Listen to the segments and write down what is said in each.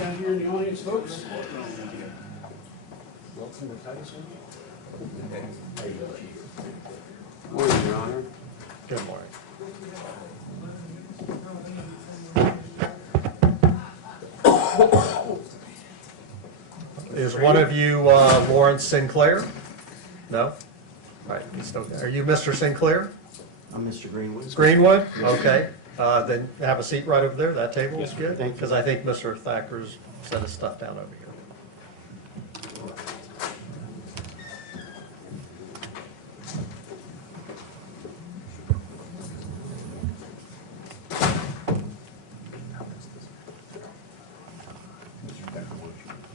Down here in the audience, folks. Welcome to Titus. Morning, Your Honor. Good morning. Is one of you Lawrence Sinclair? No? Right. Are you Mr. Sinclair? I'm Mr. Greenwood. Greenwood? Okay. Then have a seat right over there. That table is good. Thank you. Because I think Mr. Thacker's set his stuff down over here.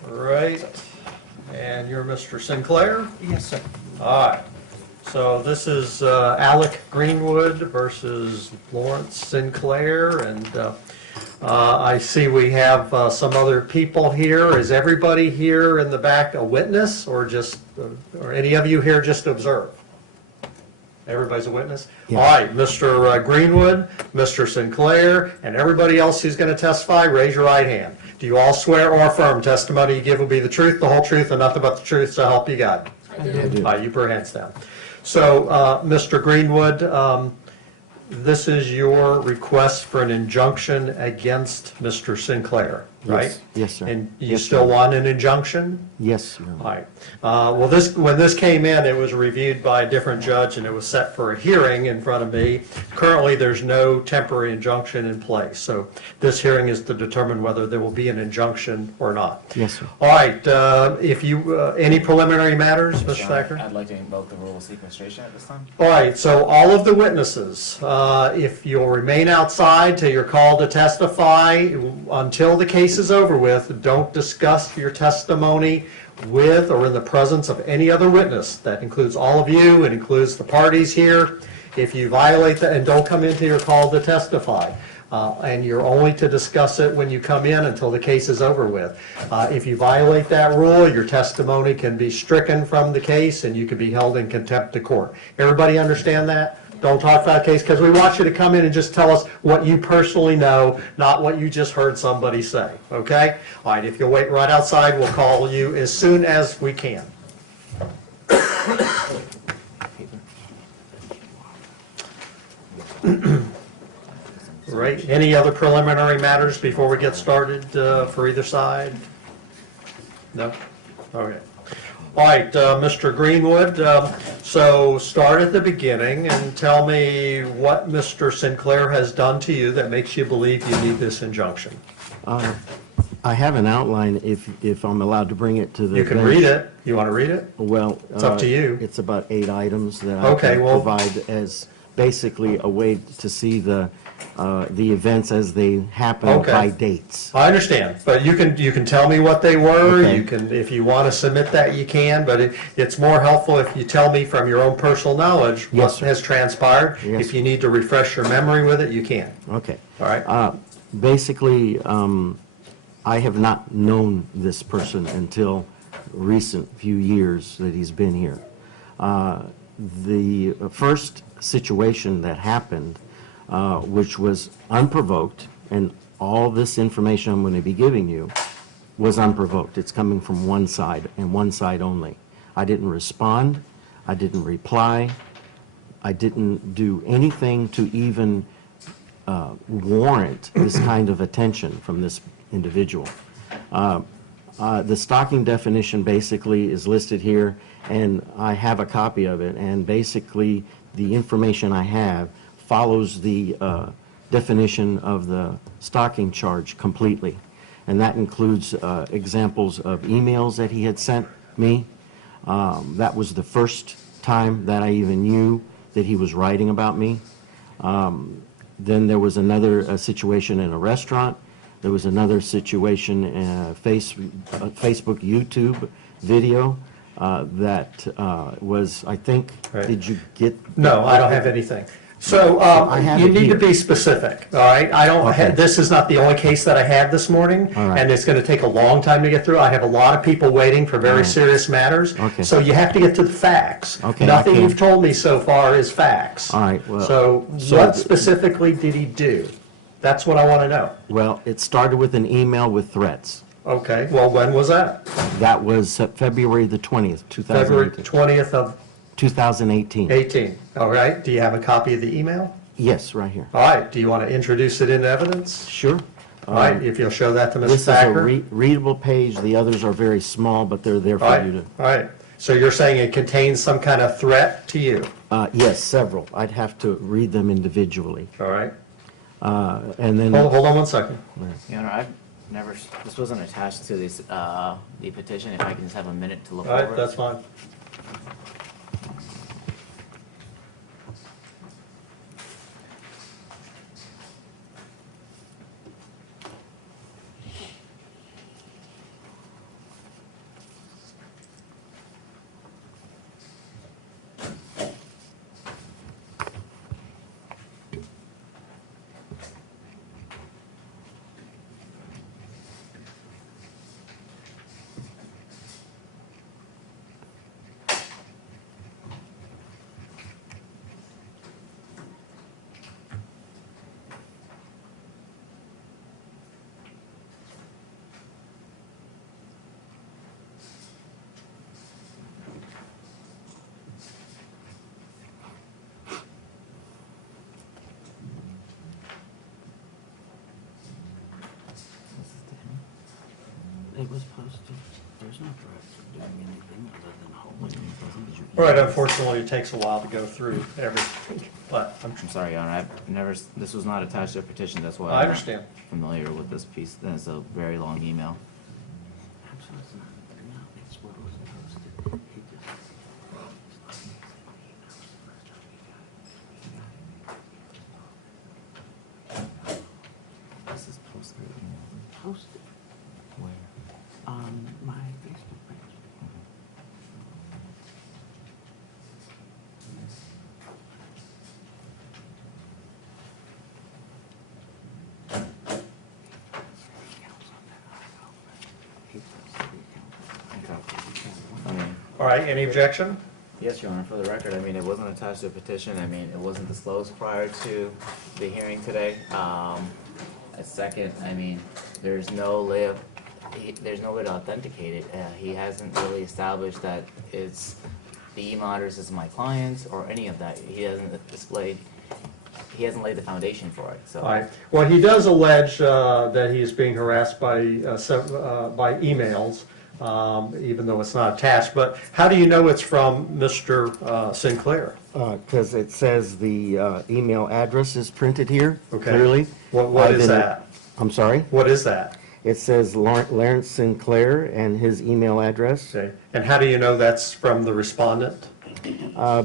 Right. And you're Mr. Sinclair? Yes, sir. All right. So this is Aleck Greenwood versus Lawrence Sinclair, and I see we have some other people here. Is everybody here in the back a witness, or any of you here just to observe? Everybody's a witness? Yeah. All right, Mr. Greenwood, Mr. Sinclair, and everybody else who's going to testify, raise your right hand. Do you all swear or affirm testimony you give will be the truth, the whole truth, and nothing but the truth, so help you God? I do. All right, you put your hands down. So, Mr. Greenwood, this is your request for an injunction against Mr. Sinclair, right? Yes, yes, sir. And you Yes, still sir. want an injunction? Yes, Your All Honor. right. Well, when this came in, it was reviewed by a different judge, and it was set for a hearing in front of me. Currently, there's no temporary injunction in place, so this hearing is to determine whether there will be an injunction or not. Yes, sir. All right, if you, any preliminary matters, Mr. Thacker? I'd like to invoke the rule of sequestration at this time. All right, so all of the witnesses, if you'll remain outside till you're called to testify, until the case is over with, don't discuss your testimony with or in the presence of any other witness. That includes all of you, it includes the parties here. If you violate that, and don't come into your call to testify. And you're only to discuss it when you come in until the case is over with. If you violate that rule, your testimony can be stricken from the case and you can be held in contempt of court. Everybody understand that? Don't talk about the case, because we want you to come in and just tell us what you personally know, not what you just heard somebody say, okay? All right, if you'll wait right outside, we'll call you as soon as we can. Right, any other preliminary matters before we get started for either side? No? Okay. All right, Mr. Greenwood, so start at the beginning and tell me what Mr. Sinclair has done to you that makes you believe you need this injunction. I have an outline if I'm allowed to bring it to the You can bench. read it. You want to read it? Well, It's up to you. It's about 8 items that I Okay, can well- provide as basically a way to see the events as they happen Okay. by dates. I understand, but you can tell me what they were. Okay. You can, if you want to submit that, you can, but it's more helpful if you tell me from your own personal knowledge what Yes, sir. has transpired. Yes, If you need to refresh your memory with it, you can. Okay. All right? Basically, I have not known this person until recent few years that he's been here. The first situation that happened, which was unprovoked, and all this information I'm going to be giving you was unprovoked. It's coming from one side and one side only. I didn't respond. I didn't reply. I didn't do anything to even warrant this kind of attention from this individual. The stalking definition basically is listed here, and I have a copy of it, and basically the information I have follows the definition of the stalking charge completely. And that includes examples of emails that he had sent me. That was the first time that I even knew that he was writing about me. Then there was another situation in a restaurant. There was another situation in a Facebook, YouTube video that was, I think, Right. did you get? No, I don't have anything. So I have you it need to here. be specific, all right? I don't, Okay. this is not the only case that I have this morning, All right. and it's going to take a long time to get through. I have a lot of people waiting for very serious matters. Okay. So you have to get to the facts. Okay, Nothing okay. you've told me so far is facts. All right, well, So so what specifically did he do? That's what I want to know. Well, it started with an email with threats. Okay, well, when was that? That was February the 20th, February 2018. 20th of 2018. 18. All right, do you have a copy of the email? Yes, right here. All right, do you want to introduce it in evidence? Sure. All right, if you'll show that to Ms. This is a Thacker. readable page. The others are very small, but they're there All for right, you all right. So you're saying it contains some kind of threat to you? to. Yes, several. I'd have to read them individually. All right. And then. Hold on one second. Your Honor, I've never, this wasn't attached to this, the petition. If I can just have a minute to look All over right, it. that's fine. It was posted. There's no threat of doing anything other than holding it. All right, unfortunately, it takes a while to go through everything, but I'm I'm sorry, Your Honor, I've never, this was not attached to a petition. That's why I I'm not understand. familiar with this piece. That's a very long email. Absolutely not. No, it's what was posted. He just. This is posted. Posted. Where? On my Facebook page. I mean, All right, any objection? yes, Your Honor, for the record, I mean, it wasn't attached to a petition. I mean, it wasn't disclosed prior to the hearing today. A second, I mean, there's no way to authenticate it. He hasn't really established that it's the email address is my client's or any of that. He hasn't laid the foundation for it, so. All right, well, he does allege that he is being harassed by emails, even though it's not attached, but how do you know it's from Mr. Sinclair? Because it says the email address is printed here, Okay. clearly. What I've is been- that? I'm sorry? What is that? It says Lawrence Sinclair and his email address. Okay, and how do you know that's from the respondent?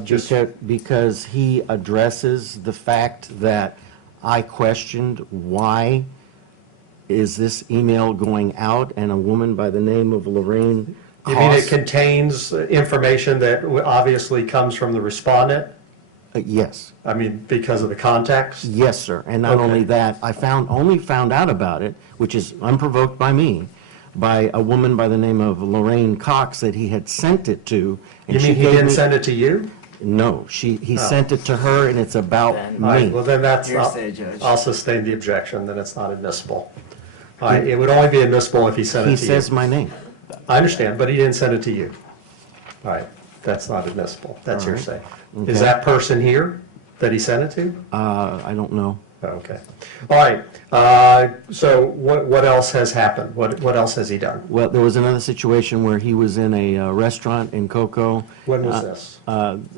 Just- Because he addresses the fact that I questioned why is this email going out, and a woman by the name of Lorraine You mean it Koss. contains information that obviously comes from the respondent? Yes, I mean, because of the context? yes, sir. And not Okay. only that, I only found out about it, which is unprovoked by me, by a woman by the name of Lorraine Cox that he had sent it to. and You she mean he gave didn't me- send it to you? No, he Oh. sent it to her, and it's about Then- All right, me. well, then that's, Hearsay, Judge. I'll sustain the objection, then it's not admissible. All right, it would only be admissible if he sent He it to you. says my name. I understand, but he didn't send it to you. All right, that's not admissible, that's All right. hearsay. Okay. Is that person here that he sent it to? I don't know. Okay. All right, so what else has happened? What else has he done? Well, there was another situation where he was in a restaurant in Cocoa. When was this?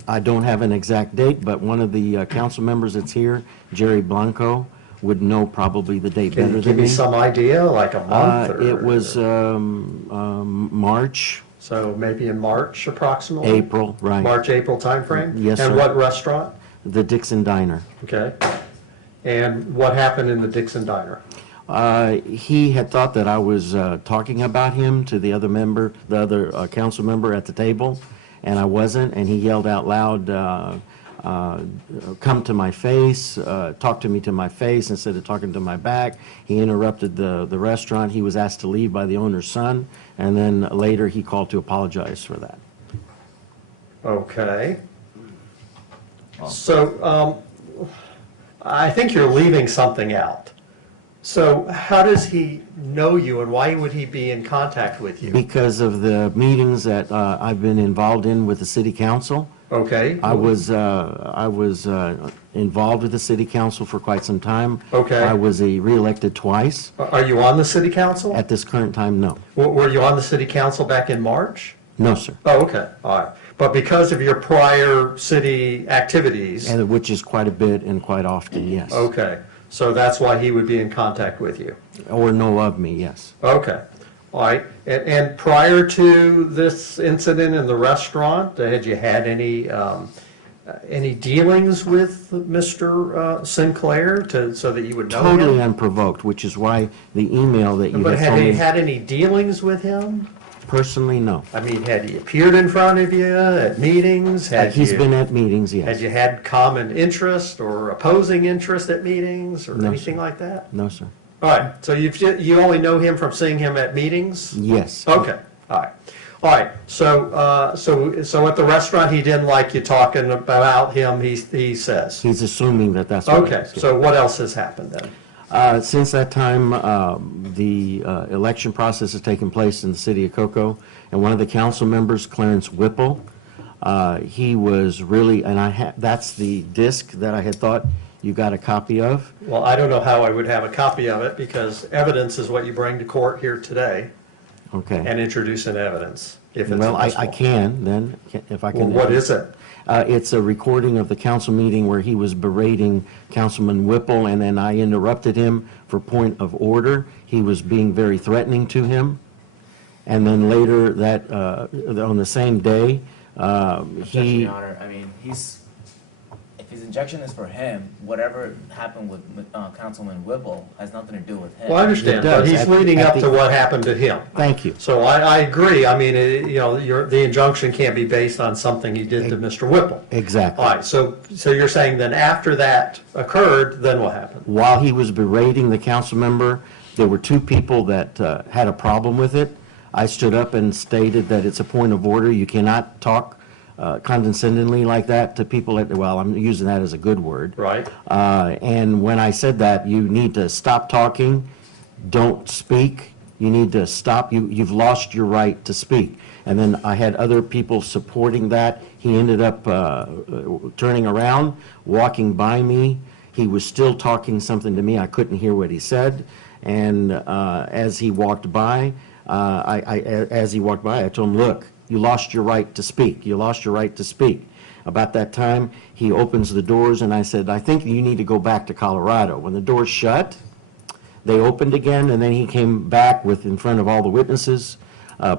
I don't have an exact date, but one of the council members that's here, Jerry Blanco, would know probably the date Can better you than give me. me some idea, like a month or? It was March, So maybe in March approximately? April, right. March, April timeframe? Yes, And sir. what restaurant? The Dixon Diner. Okay. And what happened in the Dixon Diner? He had thought that I was talking about him to the other council member at the table, and I wasn't, and he yelled out loud, come to my face, talk to me to my face instead of talking to my back. He interrupted the restaurant. He was asked to leave by the owner's son, and then later he called to apologize for that. Okay. So, I think you're leaving something out. So how does he know you, and why would he be in contact with you? Because of the meetings that I've been involved in with the city council. Okay. I was involved with the city council for quite some time. Okay. I was reelected twice. Are you on the city council? At this current time, no. Were you on the city council back in March? No, sir. Oh, okay, all right. But because of your prior city activities, And which is quite a bit and quite often, yes. okay, so that's why he would be in contact with you? Or know of me, yes. Okay, all right. And prior to this incident in the restaurant, had you had any dealings with Mr. Sinclair so that you would know him? Totally unprovoked, which is why the email that you But had had told you me, had any dealings with him? personally, no. I mean, had he appeared in front of you at meetings? He's been at meetings, Had yes. you had common interest or opposing interest at meetings or No, anything sir. like that? No, sir. All right, so you only know him from seeing him at meetings? Yes. Okay, all right. All right, so at the restaurant, he didn't like you talking about him, he says? He's assuming that that's what it Okay, is, yes. so what else has happened then? Since that time, the election process has taken place in the city of Cocoa, and one of the council members, Clarence Whipple, he was really, and that's the disc that I had thought you got a copy of. Well, I don't know how I would have a copy of it, because evidence is what you bring to court here today Okay. and introduce an evidence, if it's Well, I admissible. can then, if I Well, can. what is it? It's a recording of the council meeting where he was berating Councilman Whipple, and then I interrupted him for point of order. He was being very threatening to him. And then later that, on the same day, Objection, he, Your Honor. I mean, if his injection is for him, whatever happened with Councilman Whipple has nothing to do with him. Well, I understand, It but does. he's At- leading at up the- to what happened to him. thank you. So I agree. I mean, the injunction can't be based on something he did to Mr. Whipple. Exactly. All right, so you're saying then after that occurred, then what happened? While he was berating the council member, there were two people that had a problem with it. I stood up and stated that it's a point of order. You cannot talk condescendingly like that to people. Well, I'm using that as a good word. Right? And when I said that, you need to stop talking, don't speak, you need to stop, you've lost your right to speak. And then I had other people supporting that. He ended up turning around, walking by me. He was still talking something to me. I couldn't hear what he said. And as he walked by, I told him, look, you lost your right to speak. You lost your right to speak. About that time, he opens the doors, and I said, I think you need to go back to Colorado. When the doors shut, they opened again, and then he came back in front of all the witnesses,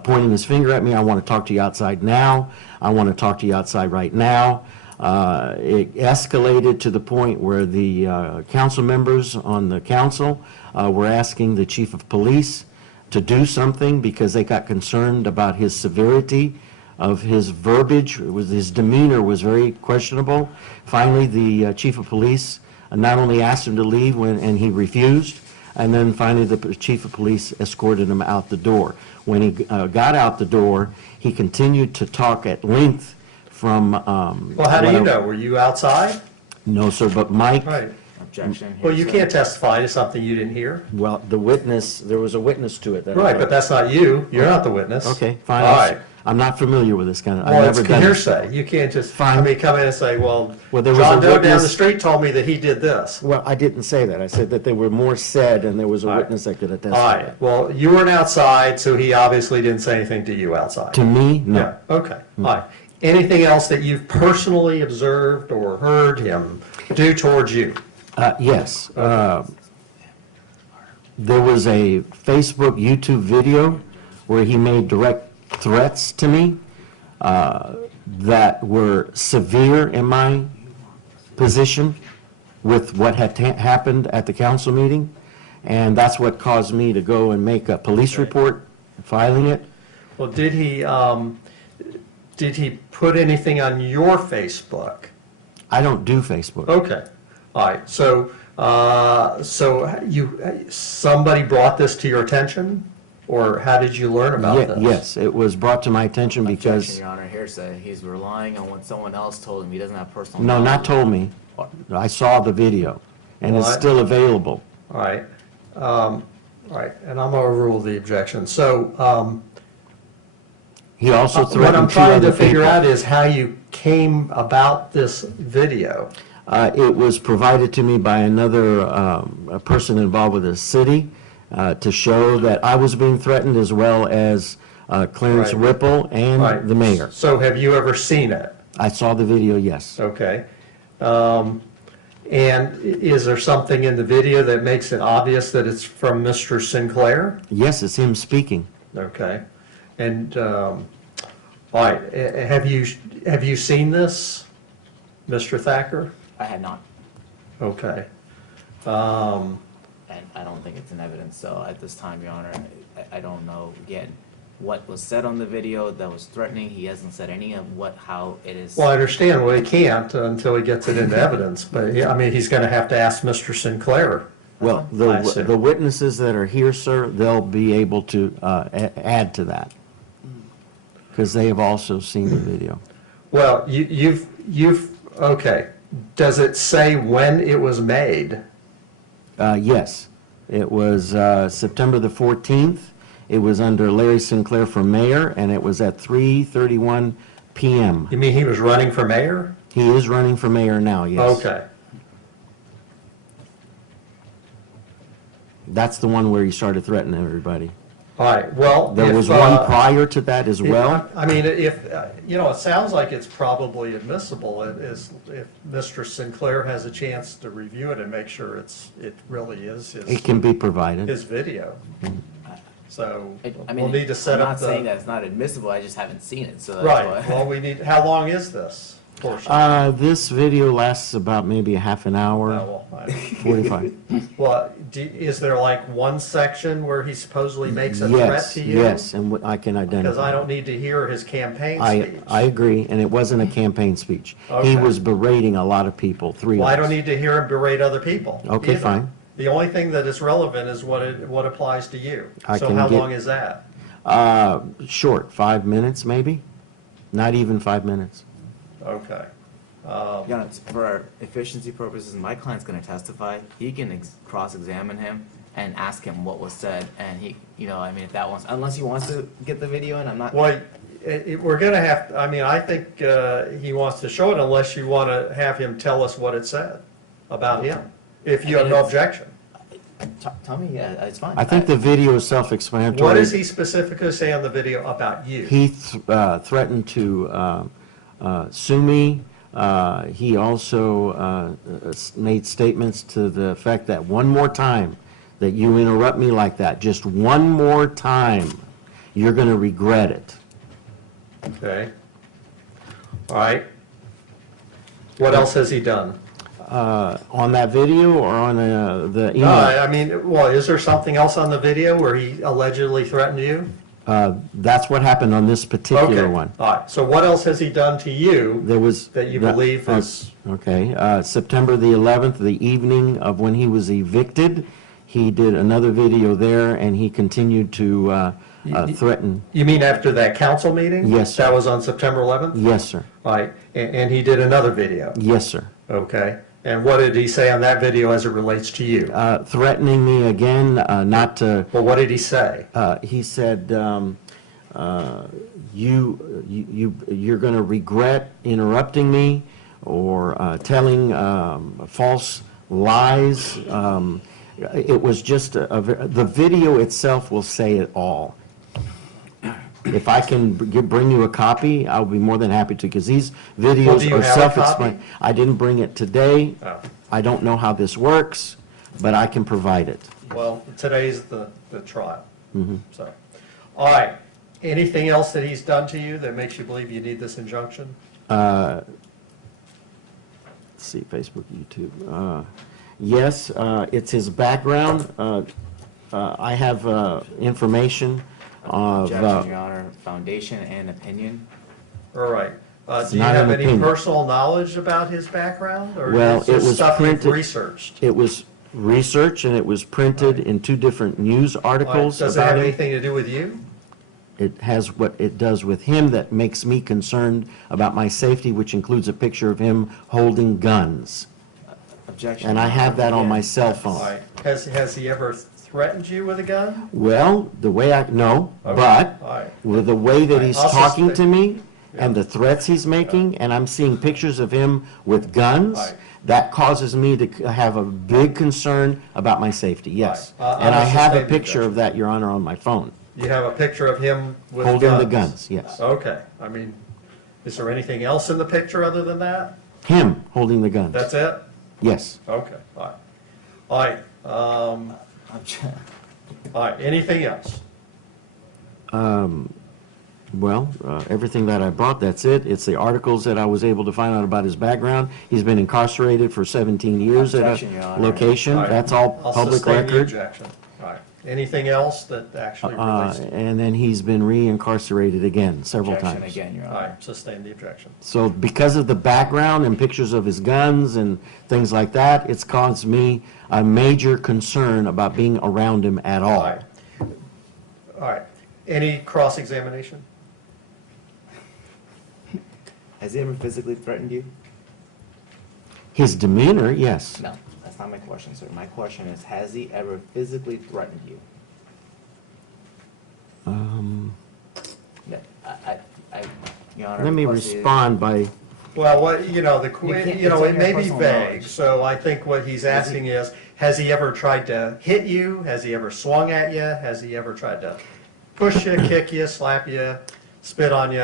pointing his finger at me. I want to talk to you outside now. I want to talk to you outside right now. It escalated to the point where the council members on the council were asking the chief of police to do something because they got concerned about his severity of his verbiage. His demeanor was very questionable. Finally, the chief of police not only asked him to leave and he refused, and then finally the chief of police escorted him out the door. When he got out the door, he continued to talk at length from... Well, how do you know? Were you outside? No, sir, but Mike... Right. Objection. Well, you hearsay. can't testify to something you didn't hear. Well, there was a witness to it. That I Right, heard. but that's not you. You're not the witness. Okay, fine. All right. I'm not familiar with this kind of... Well, I've it's never done it. hearsay. You can't just, Fine. come in and say, well, Well, there was John a Doe down the witness- street told me that he did this. Well, I didn't say that. I said that there were more said, and there was a All right. witness that could attest All to right, that. well, you weren't outside, so he obviously didn't say anything to you outside. To me, no. Yeah, okay, all right. Anything else that you've personally observed or heard him do towards you? Yes. There was a Facebook, YouTube video where he made direct threats to me that were severe in my position with what had happened at the council meeting, and that's what caused me to go and make a police report, filing it. Well, did he put anything on your Facebook? I don't do Facebook. Okay, all right, so somebody brought this to your attention? Or how did you learn about this? Yes, it was brought to my attention Objection, because, Your Honor. Hearsay. He's relying on what someone else told him. He doesn't have personal no, knowledge. not told me. I saw the video, and it's What? still available. All right, All right, and I'm going to overrule the objection. So He also what I'm threatened two trying to other figure people. out is how you came about this video. It was provided to me by another a person involved with the city to show that I was being threatened, as well as Clarence Right. Whipple and Right. the mayor. So have you ever seen it? I saw the video, yes. Okay. And is there something in the video that makes it obvious that it's from Mr. Sinclair? Yes, it's him speaking. Okay. And, all right, have you seen this, Mr. Thacker? I had not, Okay. and I don't think it's in evidence, so at this time, Your Honor, I don't know, again, what was said on the video that was threatening. He hasn't said any of how it is. Well, I understand, well, he can't until he gets it into evidence, but, I mean, he's going to have to ask Mr. Sinclair. Well, I see. the witnesses that are here, sir, they'll be able to add to that, because they have also seen the video. Well, you've, okay. Does it say when it was made? Yes, it was September the 14th. It was under Larry Sinclair for mayor, and it was at 3:31 p.m. You mean he was running for mayor? He is running for mayor now, yes. Okay. That's the one where he started threatening everybody. All right, well. There if, was one prior to that as well. I mean, if, it sounds like it's probably admissible if Mr. Sinclair has a chance to review it and make sure it really is It can be provided. his video. So I we'll mean, need to set I'm up not saying the. that it's not admissible, I just haven't seen it, so that's Right, why. well, we need, how long is this portion? This video lasts about maybe a half an hour, Oh, well, 45. well, is there like one section where he supposedly makes a threat Yes, to you? yes, and I can identify. Because I don't need to hear his campaign I speech. agree, and it wasn't a campaign speech. He Okay. was berating a lot of people, three of Well, I us. don't need to hear him berate other people. Okay, either. fine. The only thing that is relevant is what applies to you. I So can how get- long is that? Short, 5 minutes maybe? Not even 5 minutes. Okay. Your Honor, for efficiency purposes, my client's gonna testify, he can cross-examine him and ask him what was said, and he, I mean, if that wants, unless he wants to get the video in, I'm not. Well, we're going to have, I mean, I think he wants to show it unless you want to have him tell us what it said about him, if you have no objection. Tell me, yeah, it's fine. I think the video is self-explanatory. What does he specifically say on the video about you? He threatened to sue me. He also made statements to the effect that one more time that you interrupt me like that, just one more time, you're going to regret it. Okay. All right. What else has he done? On that video or on the email? No, I mean, well, is there something else on the video where he allegedly threatened you? That's what happened on this particular Okay. one. All right. So what else has he done to you There was that you believe is? Okay, September the 11th, the evening of when he was evicted, he did another video there, and he continued to threaten. You mean after that council meeting? Yes, sir. That was on September 11th? Yes, sir. All right. And he did another video? Yes, sir. Okay. And what did he say on that video as it relates to you? Threatening me again, not to. Well, what did he say? He said, you're going to regret interrupting me or telling false lies. It was just the video itself will say it all. If I can bring you a copy, I'll be more than happy to, because these Well, do videos you are have a self-explanatory. I didn't bring it today. Oh. I don't know how this works, but I can provide it. Well, today's the trial. So, all right. Anything else that he's done to you that makes you believe you need this injunction? Let's see, Facebook, YouTube. Yes, it's his background. I have information of. Objection, Your Honor, foundation and opinion. All right. Do you not have an any opinion. personal knowledge about his background? Or Well, is it this was stuff you've printed- researched? It was research, and it was printed in 2 different news All right. articles Does it about have him. anything to do with you? It has what it does with him that makes me concerned about my safety, which includes a picture of him holding guns. Objection. And I have that on Again, my cell All phone. right. Has he ever threatened you with a gun? Well, the way no, Okay. but All right. with the way that Right, he's I'll talking sustain- to me and the threats he's making, and I'm seeing pictures of him with guns, Right. that causes me to have a big concern about my safety, yes. Right. And I I'll have a sustain the picture of that, Your Honor, on my phone, You have a picture of him with guns? holding the guns, yes. Okay, I mean, is there anything else in the picture other than that? Him holding the guns. That's it? Yes. Okay, all right. All right, all right, anything else? Well, everything that I brought, that's it. It's the articles that I was able to find out about his background. He's been incarcerated for 17 years at Objection, Your a Honor. location. All right. That's all I'll public sustain the record. objection. All right, anything else that actually relates to? And then he's been re-incarcerated again several Objection times. again, Your All Honor. right, sustain the objection. So because of the background and pictures of his guns and things like that, it's caused me a major concern about being around him at All all. right. All right, any cross-examination? Has he ever physically threatened you? His demeanor, yes. No, that's not my question, sir. My question is, has he ever physically threatened you? Yeah, Your Honor. Let me because he- respond by, Well, what, You can't- you know, it's it on may your be personal vague, knowledge. so I think what he's asking is, has he ever tried to hit you? Has he ever swung at you? Has he ever tried to push you, kick you, slap you, spit on you,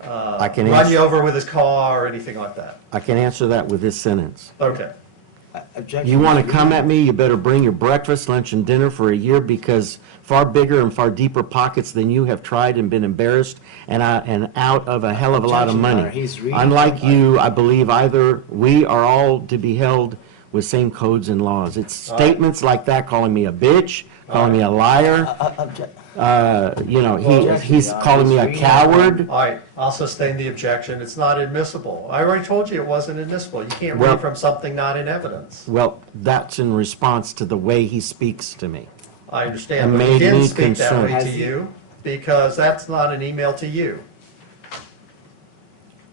can run answer- you over with his car, or anything like that? I can answer that with this sentence. Okay, Objection. You want to come at me, you better bring your breakfast, lunch, and dinner for a year, because far bigger and far deeper pockets than you have tried and been embarrassed and out of a hell of a lot of Objection, Your money. Honor. He's reading Unlike from- you, I believe either we are all to be held with same codes and laws. It's statements like that, calling me a bitch, calling me a liar, he's calling me a coward. all right, I'll sustain the objection, it's not admissible. I already told you it wasn't admissible, you can't Well- read from something not in evidence. Well, that's in response to the way he speaks to me. I understand, It but he made didn't me speak that concerned. way Has to he- you, because that's not an email to you.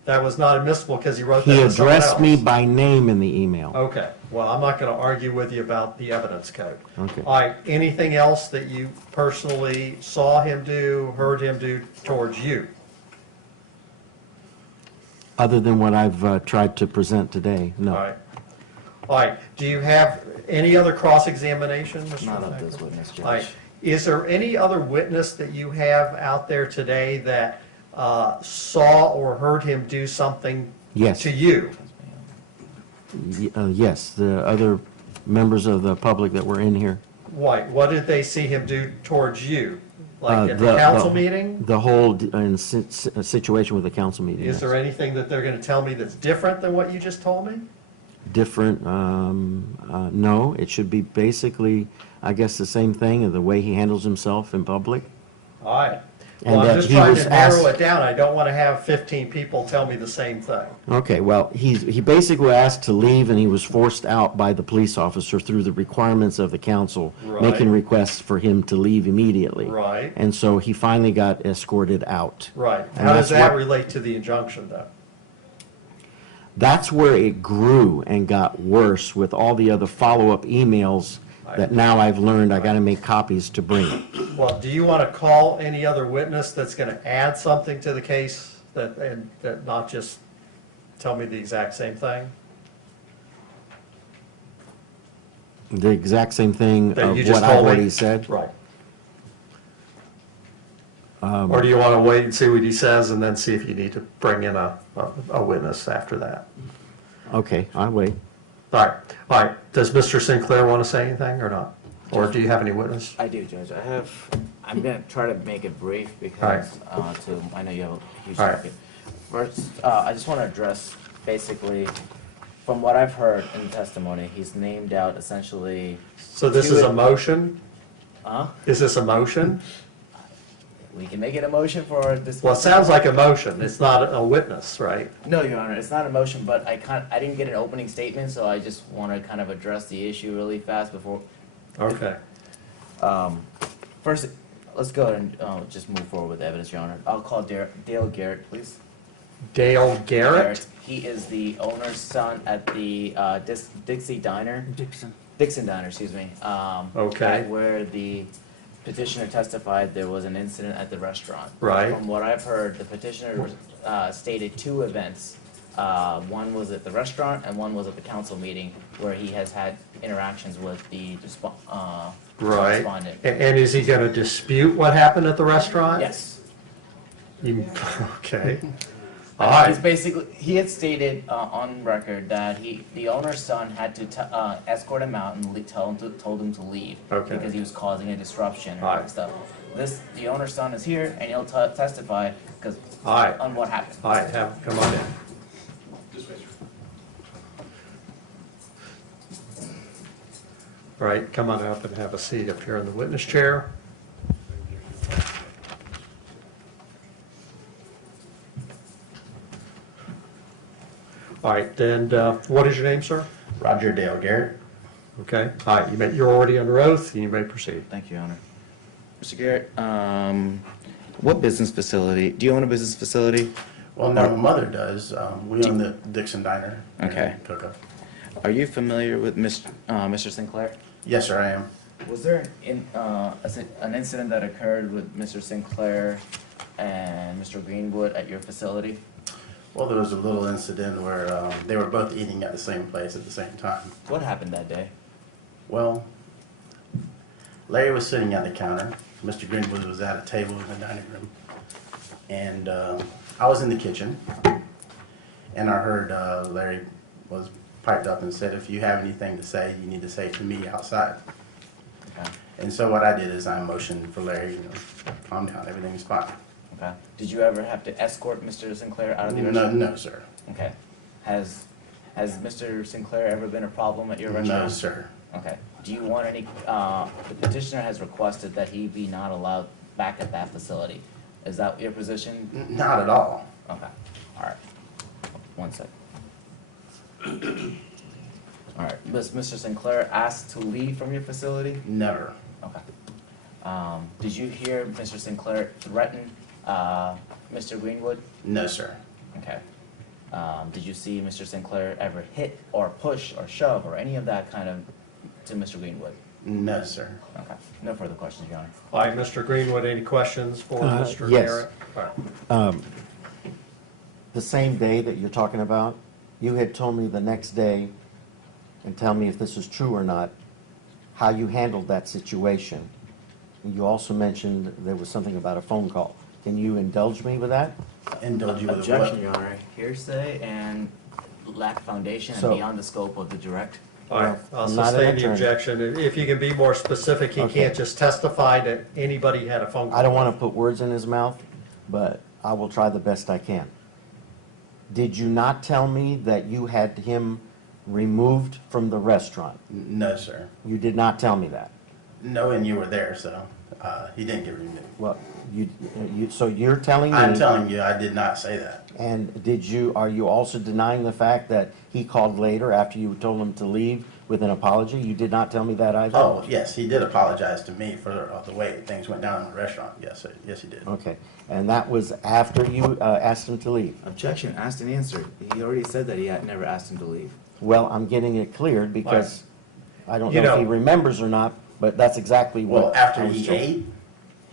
That was not admissible because he wrote that He to someone addressed me else. by name in the email. Okay, well, I'm not going to argue with you about the evidence code. Okay. All right, anything else that you personally saw him do, heard him do towards you? Other than what I've tried to present today, All no. right. All right, do you have any other cross-examination, Mr. Not of Thacker? this witness, All right, Judge. is there any other witness that you have out there today that saw or heard him do something Yes. to you? Yes, the other members of the public that were in here. What did they see him do towards you? Like at The- the council the- meeting? The whole situation with the council meeting. Is yes. there anything that they're going to tell me that's different than what you just told me? Different, no, it should be basically, I guess, the same thing, of the way he handles himself in public. All right. And Well, I'm that just he trying was to narrow asked- it down. I don't want to have 15 people tell me the same thing. Okay, well, he basically asked to leave, and he was forced out by the police officer through the requirements of the council, Right. making requests for him to leave immediately. Right. And so he finally got escorted out. Right. And How does that's that what- relate to the injunction, though? That's where it grew and got worse with all the other follow-up emails that now I've learned I gotta make copies to bring. Well, do you want to call any other witness that's going to add something to the case and that not just tell me the exact same thing? The exact same thing That of you just what I've told me? already said. Right. Or do you want to wait and see what he says and then see if you need to bring in a witness after that? Okay, I'll wait. All right, all right. Does Mr. Sinclair want to say anything or not? Or do you have any witness? I do, Judge. I'm gonna try to make it brief because, I know you have a huge All right. docket. First, I just want to address, basically, from what I've heard in the testimony, he's named out essentially, So this is a motion? huh? Is this a motion? We can make it a motion for this. Well, it sounds like a motion. It's not a witness, right? No, Your Honor, it's not a motion, but I didn't get an opening statement, so I just want to kind of address the issue really fast before. Okay. First, let's go ahead and just move forward with the evidence, Your Honor. I'll call Dale Garrett, please. Dale Garrett? He is the owner's son at the Dixie Diner. Dixon Diner, excuse me. Okay. Where the petitioner testified there was an incident at the restaurant. Right. From what I've heard, the petitioner stated two events. One was at the restaurant and one was at the council meeting where he has had interactions with the Right. respondent. And is he going to dispute what happened at the restaurant? Yes. Okay. All He's right. basically, he had stated on record that the owner's son had to escort him out and told him to leave. Okay. Because he was causing a disruption All and right. stuff. The owner's son is here and he'll testify because All right. on what happened. All right, have him come on in. All right, come on up and have a seat up here in the witness chair. All right, and what is your name, sir? Roger Dale Garrett. Okay, all right, you're already under oath, and you may proceed. Thank you, Your Honor. Mr. Garrett, what business facility, do you own a business facility? Well, no, my mother does. We own the Dixon Diner. Okay. Cook-up. Are you familiar with Mr. Sinclair? Yes, sir, I am. Was there an incident that occurred with Mr. Sinclair and Mr. Greenwood at your facility? Well, there was a little incident where they were both eating at the same place at the same time. What happened that day? Well, Larry was sitting at the counter. Mr. Greenwood was at a table in the dining room. And I was in the kitchen. And I heard Larry was piped up and said, if you have anything to say, you need to say it to me outside. Okay. And so what I did is I motioned for Larry, calm down, everything's fine. Okay. Did you ever have to escort Mr. Sinclair out of the No, restaurant? no, sir. Okay. Has Mr. Sinclair ever been a problem at your restaurant? No, sir. Okay. Do you want any, the petitioner has requested that he be not allowed back at that facility. Is that your position? Not at all. Okay, all right. One sec. All right, was Mr. Sinclair asked to leave from your facility? Never. Okay. Did you hear Mr. Sinclair threaten, Mr. Greenwood? No, sir. Okay. Did you see Mr. Sinclair ever hit or push or shove or any of that kind of to Mr. Greenwood? No, sir. Okay, no further questions, Your Honor. All right, Mr. Greenwood, any questions for Mr. yes. Garrett? All right. The same day that you're talking about, you had told me the next day, and tell me if this is true or not, how you handled that situation. You also mentioned there was something about a phone call. Can you indulge me with that? Indulge you with Objection, what? Your Honor. Hearsay and lack foundation and So- beyond the scope of the direct. All right, I'll I'm not an sustain the attorney. objection. If you can be more specific, he Okay. can't just testify that anybody had a phone call. I don't want to put words in his mouth, but I will try the best I can. Did you not tell me that you had him removed from the restaurant? No, sir. You did not tell me that. No, and you were there, so he didn't get removed. Well, so you're telling me... I'm telling you, I did not say that. And are you also denying the fact that he called later after you told him to leave with an apology? You did not tell me that either? Oh, yes, he did apologize to me for the way things went down in the restaurant. Yes, sir. Yes, he did. Okay, and that was after you asked him to leave? Objection, asked and answered. He already said that he had never asked him to leave. Well, I'm getting it cleared because I don't You know if he know- remembers or not, but that's exactly what Well, after I was he told. ate,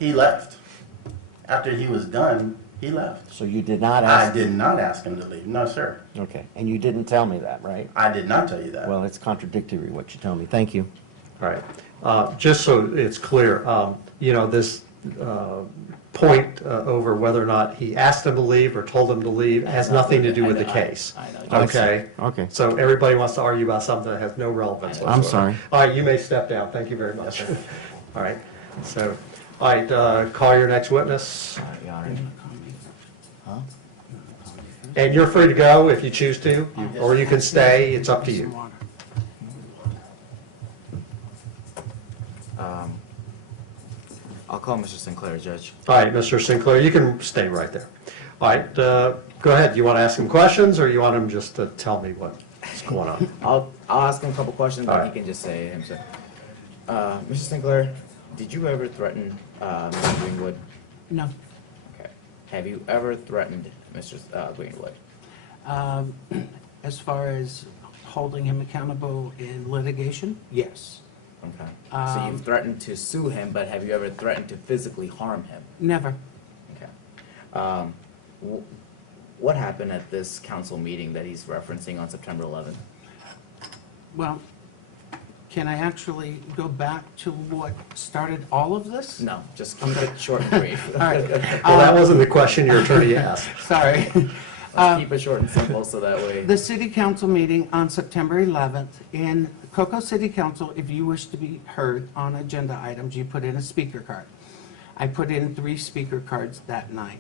he left. After he was done, he left. So you did not I ask? did not ask him to leave. No, sir. Okay, and you didn't tell me that, right? I did not tell you that. Well, it's contradictory what you tell me. Thank you. All right. Just so it's clear, this point over whether or not he asked him to leave or told him to leave has nothing to do with the case. I know. Okay? Okay. So everybody wants to argue about something that has no relevance I'm whatsoever. sorry. All right, you may step down. Thank you very much. All right. So, all right, call your next witness. Your Honor. And you're free to go if you choose to, or you can stay. It's up to you. I'll call Mr. Sinclair, Judge. All right, Mr. Sinclair, you can stay right there. All right, go ahead. You want to ask him questions, or you want him just to tell me what's going on? I'll ask him a couple questions, All but right. he can just say it himself. Mr. Sinclair, did you ever threaten Mr. Greenwood? No. Okay. Have you ever threatened Mr. Greenwood? As far as holding him accountable in litigation, yes. Okay. So you've threatened to sue him, but have you ever threatened to physically harm him? Never. Okay. What happened at this council meeting that he's referencing on September 11th? Well, can I actually go back to what started all of this? No, just keep it short and brief. All right. Well, that wasn't the question your attorney asked. Sorry. Let's keep it short and simple so that way. The city council meeting on September 11th in Cocoa City Council, if you wish to be heard on agenda items, you put in a speaker card. I put in 3 speaker cards that night.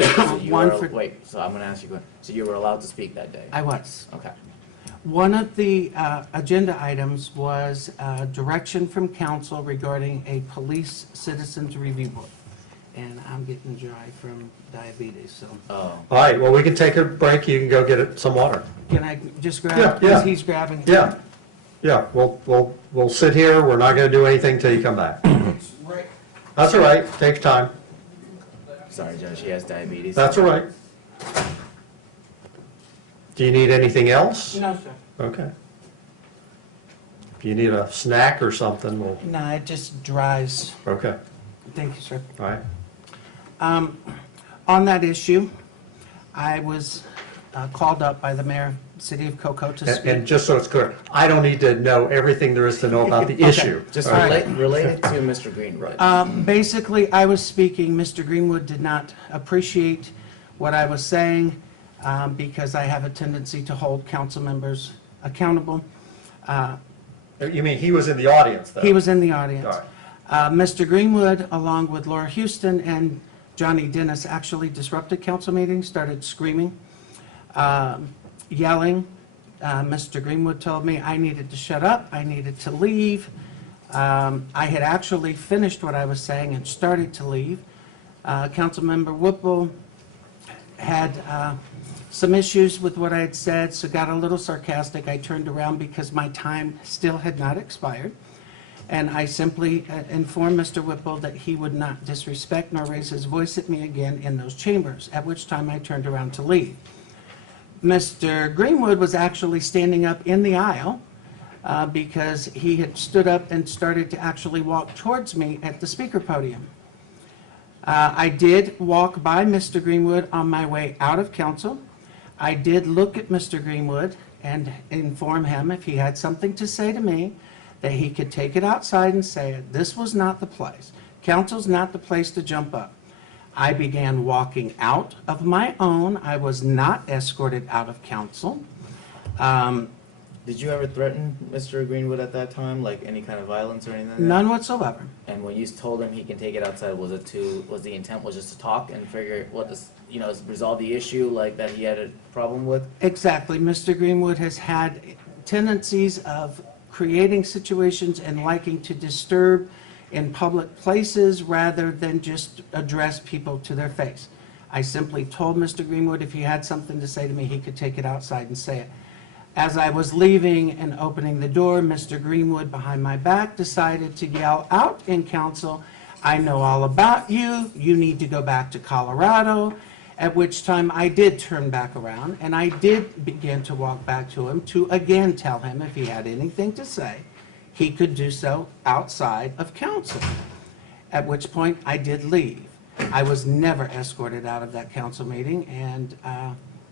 So you One were, for, wait, so I'm gonna ask you, so you were allowed to speak that day? I was. Okay. One of the agenda items was direction from council regarding a police citizens review board. And I'm getting dry from diabetes, so Oh, All right, well, we can take a break. You can go get some water. can I just grab? Yeah, yeah. Because he's grabbing. Yeah, yeah, we'll sit here. We're not going to do anything till you come back. That's all right. Take your time. sorry, Judge, he has diabetes. That's all right. Do you need anything else? No, sir. Okay. If you need a snack or something, we'll, No, it just dries. okay, Thank you, sir. all right. On that issue, I was called up by the mayor, city of Cocoa, to And speak. just so it's clear, I don't need to know everything there is to know about the Okay. issue. Just All right. related to Mr. Greenwood. Basically, I was speaking, Mr. Greenwood did not appreciate what I was saying because I have a tendency to hold council members accountable. You mean he was in the audience, though? He was in the audience. All right. Mr. Greenwood, along with Laura Houston and Johnny Dennis, actually disrupted council meetings, started screaming, yelling. Mr. Greenwood told me I needed to shut up, I needed to leave. I had actually finished what I was saying and started to leave. Councilmember Whipple had some issues with what I had said, so got a little sarcastic. I turned around because my time still had not expired. And I simply informed Mr. Whipple that he would not disrespect nor raise his voice at me again in those chambers, at which time I turned around to leave. Mr. Greenwood was actually standing up in the aisle because he had stood up and started to actually walk towards me at the speaker podium. I did walk by Mr. Greenwood on my way out of council. I did look at Mr. Greenwood and inform him if he had something to say to me, that he could take it outside and say it. This was not the place. Council's not the place to jump up. I began walking out of my own. I was not escorted out of council. Did you ever threaten Mr. Greenwood at that time, like any kind of violence or anything? None whatsoever. And when you told him he can take it outside, was the intent was just to talk and figure what this, resolve the issue like that he had a problem with? Exactly. Mr. Greenwood has had tendencies of creating situations and liking to disturb in public places rather than just address people to their face. I simply told Mr. Greenwood if he had something to say to me, he could take it outside and say it. As I was leaving and opening the door, Mr. Greenwood behind my back decided to yell out in council, "I know all about you, you need to go back to Colorado," at which time I did turn back around and I did begin to walk back to him to again tell him if he had anything to say, he could do so outside of council, at which point I did leave. I was never escorted out of that council meeting, and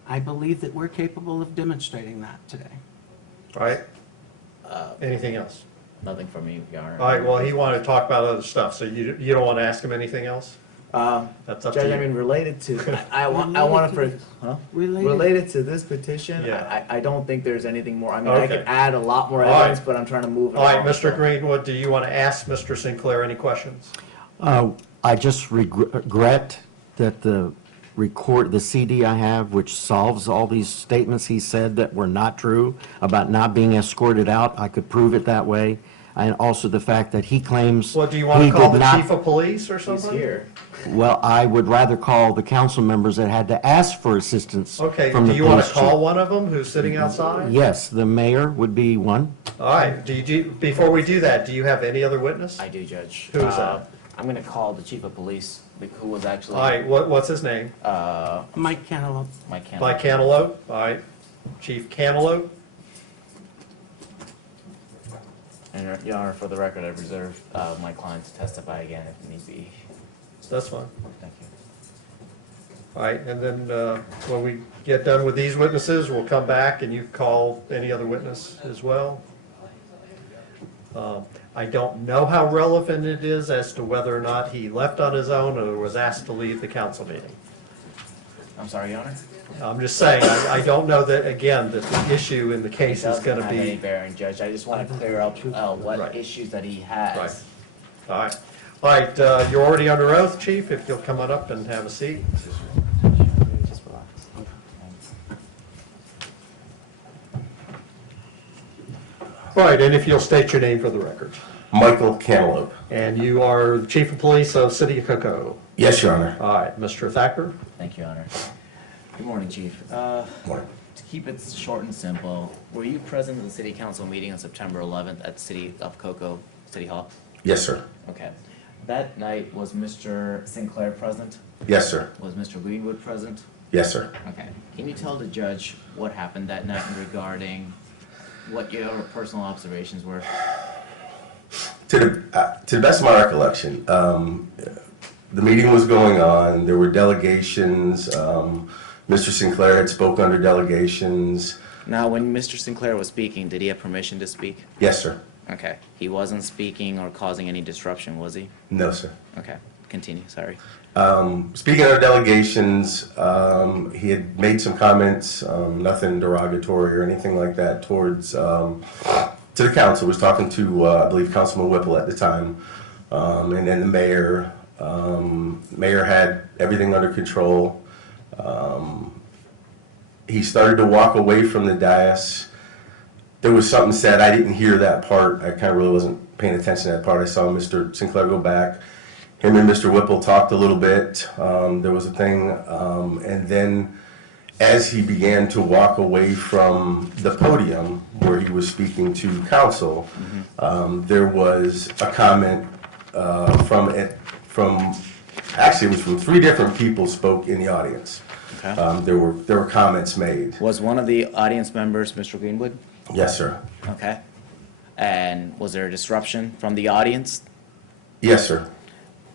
I believe that we're capable of demonstrating that today. All right. Anything else? Nothing from me, Your Honor. All right, well, he wanted to talk about other stuff, so you don't want to ask him anything else? That's up to Judge, you. I mean, related to, I want to, huh? Related. Related to this petition, Yeah. I don't think there's anything more. I mean, I Okay. could add a lot more All right. evidence, but I'm trying to move it All right, along, Mr. so. Greenwood, do you want to ask Mr. Sinclair any questions? I just regret that the CD I have, which solves all these statements he said that were not true about not being escorted out, I could prove it that way. And also the fact that he claims Well, do you want he to call did the not- chief of police or He's something? here. Well, I would rather call the council members that had to ask for assistance Okay, from do the you want police to chief. call one of them who's sitting outside? Yes, the mayor would be one. All right, before we do that, do you have any other witness? I do, Judge. Who is that? I'm going to call the chief of police, who was actually, All right, what's his name? Mike Cantaloupe. Mike Cannon. Mike Cantaloupe, all right. Chief Cantaloupe, And Your Honor, for the record, I reserve my client to testify again if need be. That's fine. Thank you. All right, and then when we get done with these witnesses, we'll come back and you call any other witness as well. I don't know how relevant it is as to whether or not he left on his own or was asked to leave the council meeting. I'm sorry, Your Honor? I'm just saying, I don't know that, again, that the issue in the case is going to Doesn't have any be. bearing, Judge. I just want to clear up what Right. issues that he has. Right. All right. All right, you're already under oath, Chief, if you'll come on up and have a seat. Just relax. All right, and if you'll state your name for the record. Michael Cantaloupe. And you are the Chief of Police of City of Cocoa. Yes, Your Honor. All right, Mr. Thacker? Thank you, Your Honor. Good morning, Chief. Morning. To keep it short and simple, were you present at the City Council meeting on September 11th at the City of Cocoa City Hall? Yes, sir. Okay. That night, was Mr. Sinclair present? Yes, sir. Was Mr. Greenwood present? Yes, sir. Okay. Can you tell the judge what happened that night regarding what your personal observations were? To the best of my recollection, the meeting was going on. There were delegations. Mr. Sinclair had spoke under delegations. Now, when Mr. Sinclair was speaking, did he have permission to speak? Yes, sir. Okay. He wasn't speaking or causing any disruption, was he? No, sir. Okay. Continue. Sorry. Speaking under delegations, he had made some comments, nothing derogatory or anything like that, towards to the council. Was talking to I believe Councilman Whipple at the time, and then the mayor. Mayor had everything under control. He started to walk away from the dais. There was something said. I didn't hear that part. I kind of really wasn't paying attention to that part. I saw Mr. Sinclair go back. Him and Mr. Whipple talked a little bit. There was a thing, and then as he began to walk away from the podium where he was speaking to council, there was a comment actually it was from 3 different people spoke in the audience. Okay. There were comments made. Was one of the audience members Mr. Greenwood? Yes, sir. Okay. And was there a disruption from the audience? Yes, sir.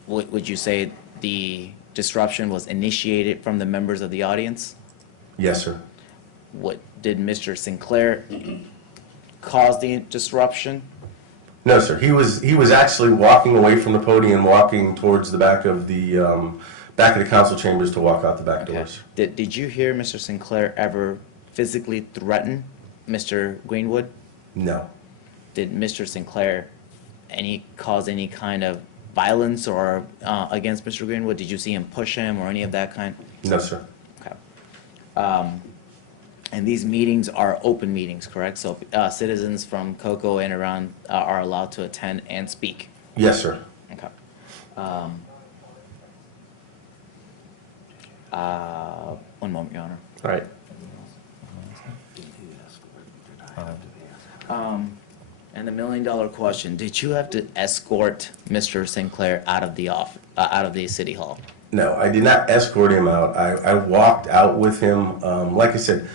Would you say the disruption was initiated from the members of the audience? Yes, sir. What did Mr. Sinclair cause the disruption? No, sir. He was actually walking away from the podium, walking towards the back of the council chambers to walk out the back doors. Did you hear Mr. Sinclair ever physically threaten Mr. Greenwood? No. Did Mr. Sinclair cause any kind of violence or against Mr. Greenwood? Did you see him push him or any of that kind? No, sir. Okay. And these meetings are open meetings, correct? So citizens from Cocoa and around are allowed to attend and speak? Yes, sir. Okay. One moment, Your Honor. All right. And the $1 million question, did you have to escort Mr. Sinclair out of the city hall? No, I did not escort him out. I walked out with him. Like I said,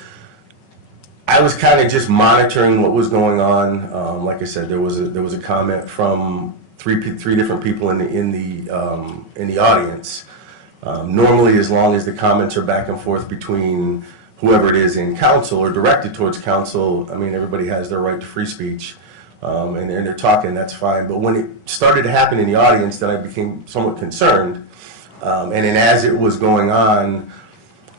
I was kind of just monitoring what was going on. Like I said, there was a comment from three different people in the audience. Normally, as long as the comments are back and forth between whoever it is in council or directed towards council, I mean, everybody has their right to free speech, and they're talking, that's fine. But when it started to happen in the audience, then I became somewhat concerned. And then as it was going on,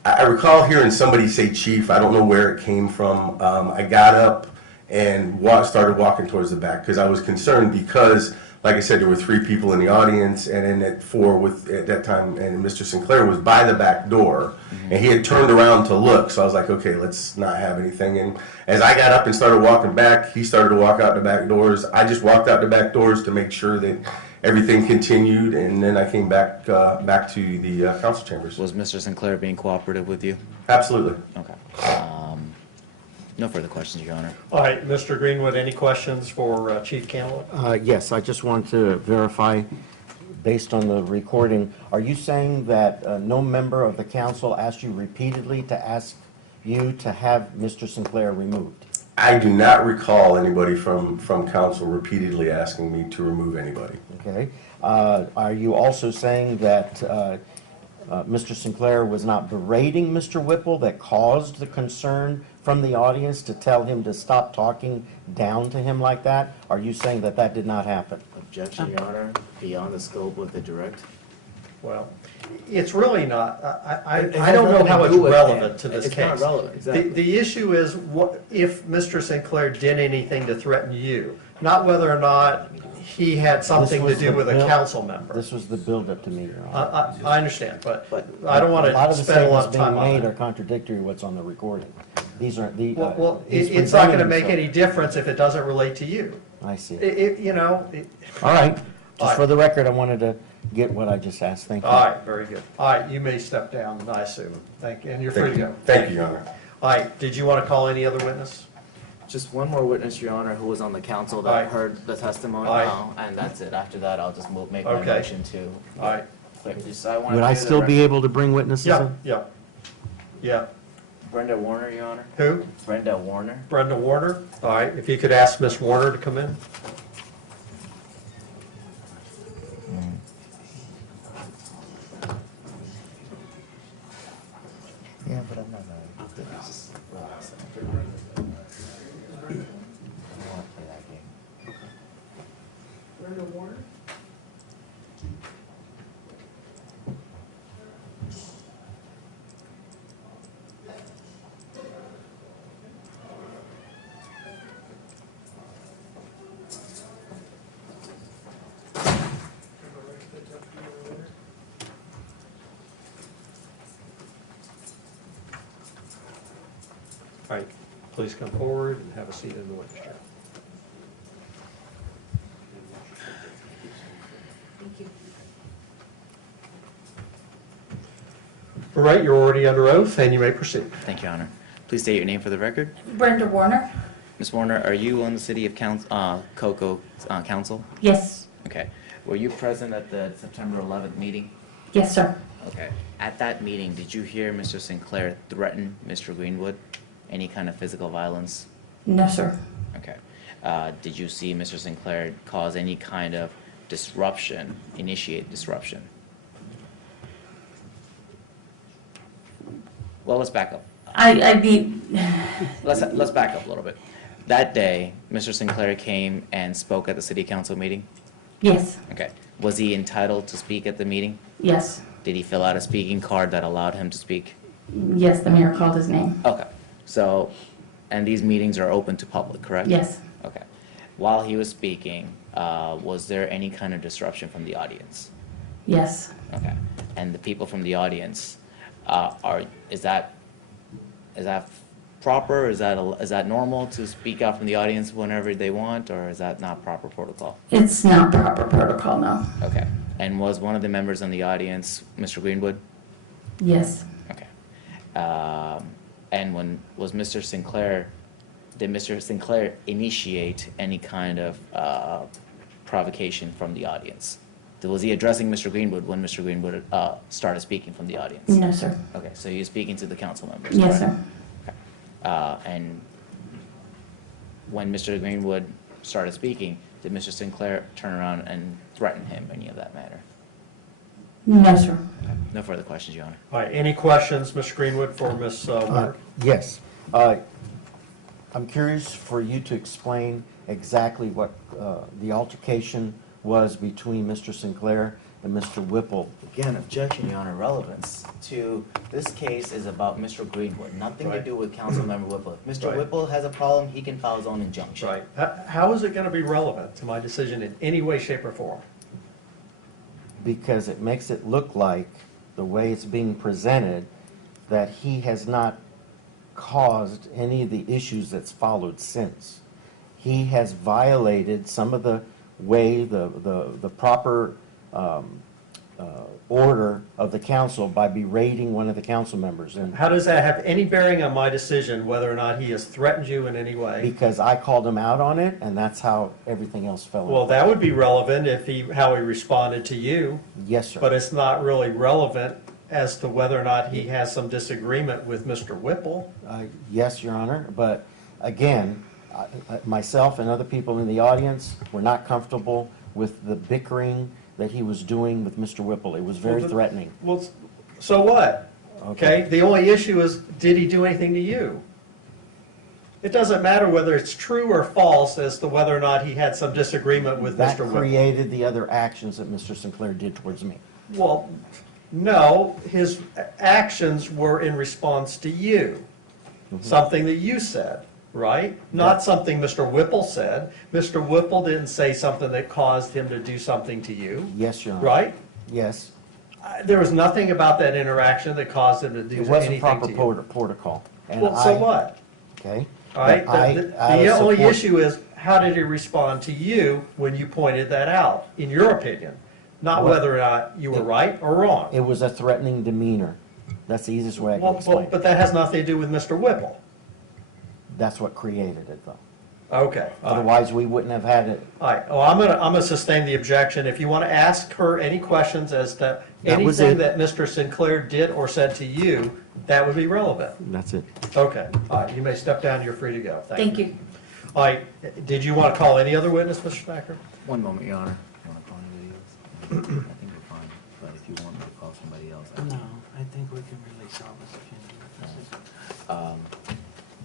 I recall hearing somebody say chief. I don't know where it came from. I got up and started walking towards the back because I was concerned because, like I said, there were 3 people in the audience, and then at 4 at that time, and Mr. Sinclair was by the back door, and he had turned around to look. So I was like, okay, let's not have anything. And as I got up and started walking back, he started to walk out the back doors. I just walked out the back doors to make sure that everything continued, and then I came back to the council chambers. Was Mr. Sinclair being cooperative with you? Absolutely. Okay. No further questions, Your Honor. All right, Mr. Greenwood, any questions for Chief Cantaloupe? Yes, I just want to verify, based on the recording, are you saying that no member of the council asked you repeatedly to ask you to have Mr. Sinclair removed? I do not recall anybody from council repeatedly asking me to remove anybody. Okay. Are you also saying that Mr. Sinclair was not berating Mr. Whipple that caused the concern from the audience to tell him to stop talking down to him like that? Are you saying that that did not happen? Objection, Your Honor, beyond the scope of the direct. Well, it's really not, I It has don't know nothing how to it's do with relevant him. to this It's case. not relevant, exactly. The issue is what, if Mr. Sinclair did anything to threaten you, not whether or not he had something to was do the with a bill- council member. This was the build-up to me, Your Honor. I understand, but But I don't want A lot to of the spend a lot of statements time being on made are it. contradictory to what's on the recording. These aren't the. Well, he's it's not going to presenting make himself. any difference if it doesn't relate to you. I see. You know, All right. All Just right. for the record, I wanted to get what I just asked. Thank you. all right, very good. All right, you may step down, I assume. Thank you, and you're free Thank to you. go. Thank you, Your Honor. All right, did you want to call any other witness? Just one more witness, Your Honor, who was on the council that Aye. heard the testimony, Aye. and that's it. After that, I'll just make my Okay. motion to. All right, Would I still be able to bring witnesses yeah, in? yeah, yeah. Brenda Warner, Your Honor. Who? Brenda Warner. Brenda Warner? All right, if you could ask Miss Warner to come in. Yeah, but I'm not. Just relax. I don't want to play that game. Brenda Warner? All right, please come forward and have a seat in the witness chair. All right, you're already under oath, and you may proceed. Thank you, Your Honor. Please state your name for the record. Brenda Warner? Ms. Warner, are you on the City of Cocoa Council? Yes. Okay. Were you present at the September 11th meeting? Yes, sir. Okay. At that meeting, did you hear Mr. Sinclair threaten Mr. Greenwood? Any kind of physical violence? No, sir. Okay. Did you see Mr. Sinclair cause any kind of disruption, initiate disruption? Well, let's back up. I'd be, Let's back up a little bit. That day, Mr. Sinclair came and spoke at the city council meeting? yes, Okay. Was he entitled to speak at the meeting? yes, Did he fill out a speaking card that allowed him to speak? yes, the mayor called his name. Okay. So, and these meetings are open to public, correct? Yes, Okay. While he was speaking, was there any kind of disruption from the audience? yes, Okay. And the people from the audience, is that proper? Is that normal to speak out from the audience whenever they want, or is that not proper protocol? it's not proper protocol, no. Okay. And was one of the members in the audience Mr. Greenwood? Yes, Okay. And when was Mr. Sinclair? Did Mr. Sinclair initiate any kind of provocation from the audience? Was he addressing Mr. Greenwood when Mr. Greenwood started speaking from the audience? no, sir. Okay, so he was speaking to the council members, Yes, correct? sir. And when Mr. Greenwood started speaking, did Mr. Sinclair turn around and threaten him, any of that matter? No, sir. No further questions, Your Honor. All right, any questions, Mr. Greenwood, for Ms. Warner? Yes. I'm curious for you to explain exactly what the altercation was between Mr. Sinclair and Mr. Whipple. Again, objection, Your Honor, relevance to this case is about Mr. Greenwood, nothing to Right. do with Councilmember Whipple. If Mr. Right. Whipple has a problem, he can file his own injunction. Right. How is it going to be relevant to my decision in any way, shape, or form? Because it makes it look like, the way it's being presented, that he has not caused any of the issues that's followed since. He has violated some of the way, the proper order of the council by berating one of the council members. And How does that have any bearing on my decision whether or not he has threatened you in any way? because I called him out on it, and that's how everything else fell Well, out. that would be relevant if how he responded to you, Yes, sir. but it's not really relevant as to whether or not he has some disagreement with Mr. Whipple. Yes, Your Honor, but again, myself and other people in the audience were not comfortable with the bickering that he was doing with Mr. Whipple. It was very threatening. Well, so what? Okay, the only issue is, did he do anything to you? It doesn't matter whether it's true or false as to whether or not he had some disagreement with That Mr. Whipple. created the other actions that Mr. Sinclair did towards me. Well, no, his actions were in response to you. Something that you said, right? Not something Mr. Whipple said. Mr. Whipple didn't say something that caused him to do something to you, Yes, Your Honor. right? Yes. There was nothing about that interaction that caused him to do It wasn't anything proper to you. protocol. And Well, so I- what? Okay. All right, But I- the out of only support- issue is, how did he respond to you when you pointed that out, in your opinion? Not Well, whether or not you were right or wrong. It was a threatening demeanor. That's the easiest way I can Well, explain it. but that has nothing to do with Mr. Whipple. That's what created it, though. Okay. All right. Otherwise, we wouldn't have had it. All right, well, I'm gonna sustain the objection. If you want to ask her any questions as to That was anything it. that Mr. Sinclair did or said to you, that would be relevant. That's it. Okay, all right, you may step down, you're free to go. Thank you. All right, did you want to call any other witness, Mr. Thacker? One moment, Your Honor. You want to call anybody else? I think we're fine, but if you want me to call somebody else, I can. No, I think we can release all this if you need.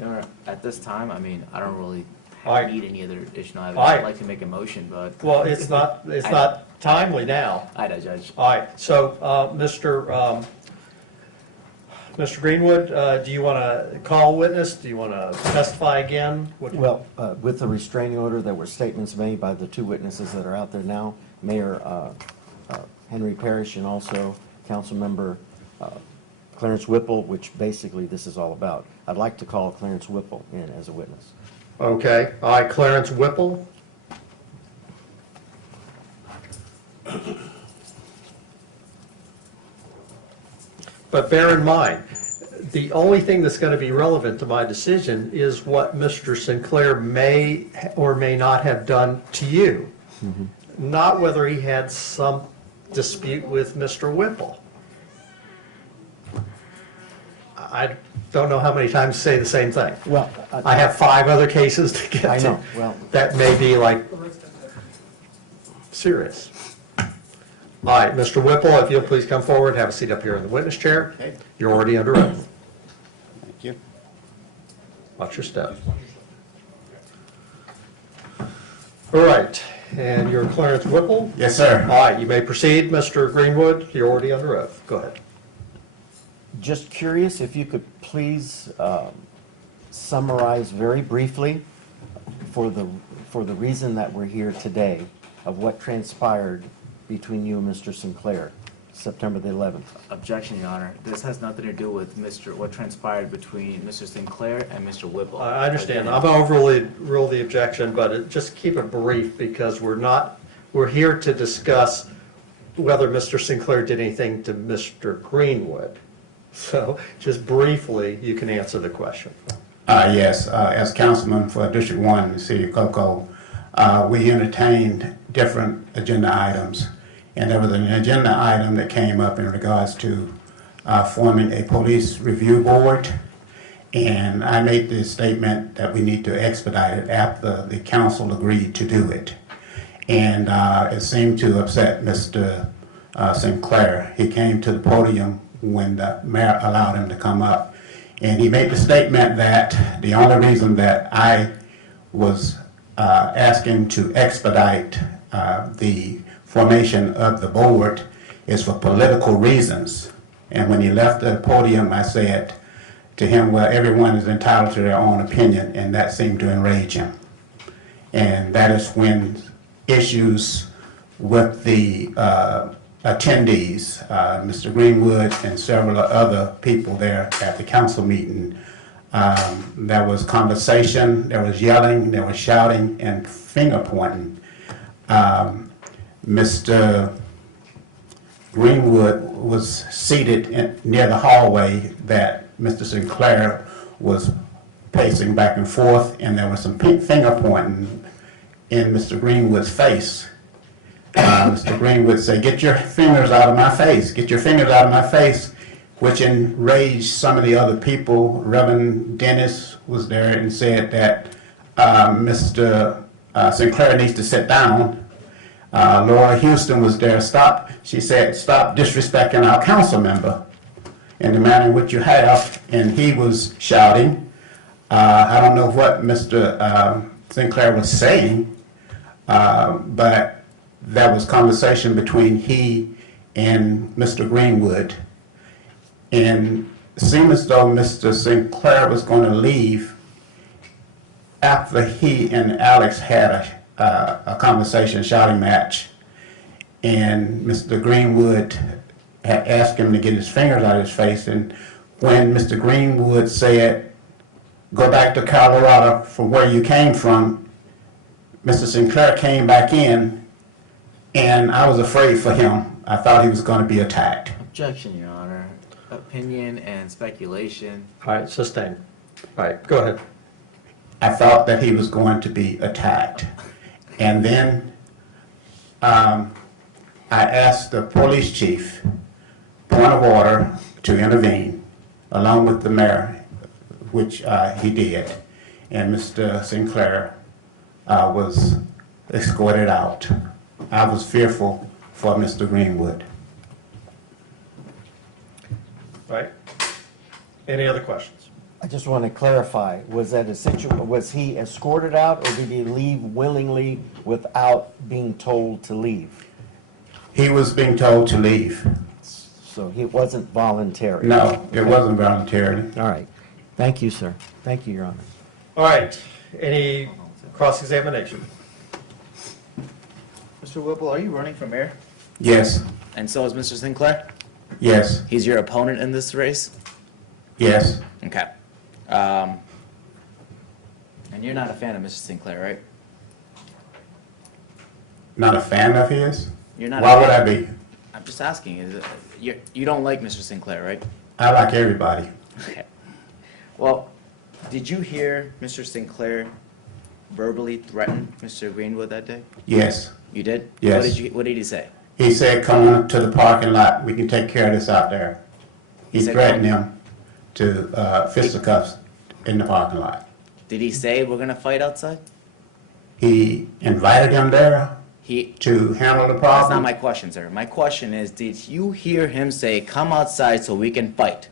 Your Honor, at this time, I mean, I don't really All right. need any other additional All evidence. right. I'd like to make a motion, but. Well, it's not timely now. I know, Judge. All right, so, Mr. Greenwood, do you want to call a witness? Do you want to testify again? Well, with the restraining order, there were statements made by the two witnesses that are out there now, Mayor Henry Parrish and also Councilmember Clarence Whipple, which basically this is all about. I'd like to call Clarence Whipple in as a witness. Okay, all right, Clarence Whipple. But bear in mind, the only thing that's going to be relevant to my decision is what Mr. Sinclair may or may not have done to you, not whether he had some dispute with Mr. Whipple. I don't know how many times to say the same thing. Well, I have 5 other cases to get to. I know, well. That may be like serious. All right, Mr. Whipple, if you'll please come forward, have a seat up here in the witness chair. Okay. You're already under oath. Thank you. Watch your step. All right, and you're Clarence Whipple? Yes, sir. All right, you may proceed, Mr. Greenwood. You're already under oath. Go ahead. Just curious if you could please summarize very briefly for the reason that we're here today of what transpired between you and Mr. Sinclair, September the 11th. Objection, Your Honor. This has nothing to do with what transpired between Mr. Sinclair and Mr. Whipple. I understand. Again, I'm going to overly rule the objection, but just keep it brief because we're here to discuss whether Mr. Sinclair did anything to Mr. Greenwood. So just briefly, you can answer the question. Yes, as councilman for District 1 in the city of Cocoa, we entertained different agenda items. And there was an agenda item that came up in regards to forming a police review board. And I made the statement that we need to expedite it after the council agreed to do it. And it seemed to upset Mr. Sinclair. He came to the podium when the mayor allowed him to come up. And he made the statement that the only reason that I was asking to expedite the formation of the board is for political reasons. And when he left the podium, I said to him, well, everyone is entitled to their own opinion, and that seemed to enrage him. And that is when issues with the attendees, Mr. Greenwood and several other people there at the council meeting, there was conversation, there was yelling, there was shouting and finger pointing. Mr. Greenwood was seated near the hallway that Mr. Sinclair was pacing back and forth, and there was some finger pointing in Mr. Greenwood's face. Mr. Greenwood said, "Get your fingers out of my face, get your fingers out of my face," which enraged some of the other people. Reverend Dennis was there and said that Mr. Sinclair needs to sit down. Laura Houston was there. She said, stop disrespecting our council member in the manner in which you have. And he was shouting. I don't know what Mr. Sinclair was saying, but there was conversation between he and Mr. Greenwood. And it seemed as though Mr. Sinclair was going to leave after he and Alex had a conversation, shouting match. And Mr. Greenwood had asked him to get his fingers out of his face. And when Mr. Greenwood said, go back to Colorado from where you came from, Mr. Sinclair came back in, and I was afraid for him. I thought he was going to be attacked. Objection, Your Honor. Opinion and speculation. All right, sustained. All right, go ahead. I thought that he was going to be attacked. And then I asked the police chief, point of order, to intervene, along with the mayor, which he did. And Mr. Sinclair was escorted out. I was fearful for Mr. Greenwood. Right. Any other questions? I just want to clarify, was he escorted out, or did he leave willingly without being told to leave? He was being told to leave. So it wasn't voluntary? No, it wasn't voluntary. All right. Thank you, sir. Thank you, Your Honor. All right, any cross-examination? Mr. Whipple, are you running for mayor? Yes, And so is Mr. Sinclair? yes, He's your opponent in this race? yes. Okay. And you're not a fan of Mr. Sinclair, right? Not a fan of his? You're not. Why would I be? I'm just asking. You don't like Mr. Sinclair, right? I like everybody. Okay. Well, did you hear Mr. Sinclair verbally threaten Mr. Greenwood that day? Yes. You did? Yes. What did he say? He said, come on to the parking lot. We can take care of this out there. He He said, threatened him to fisticuffs in the parking lot. Did he say we're gonna fight outside? He invited him there He. to handle the That's not problem. my question, sir. My question is, did you hear him say, "Come outside so we can fight"?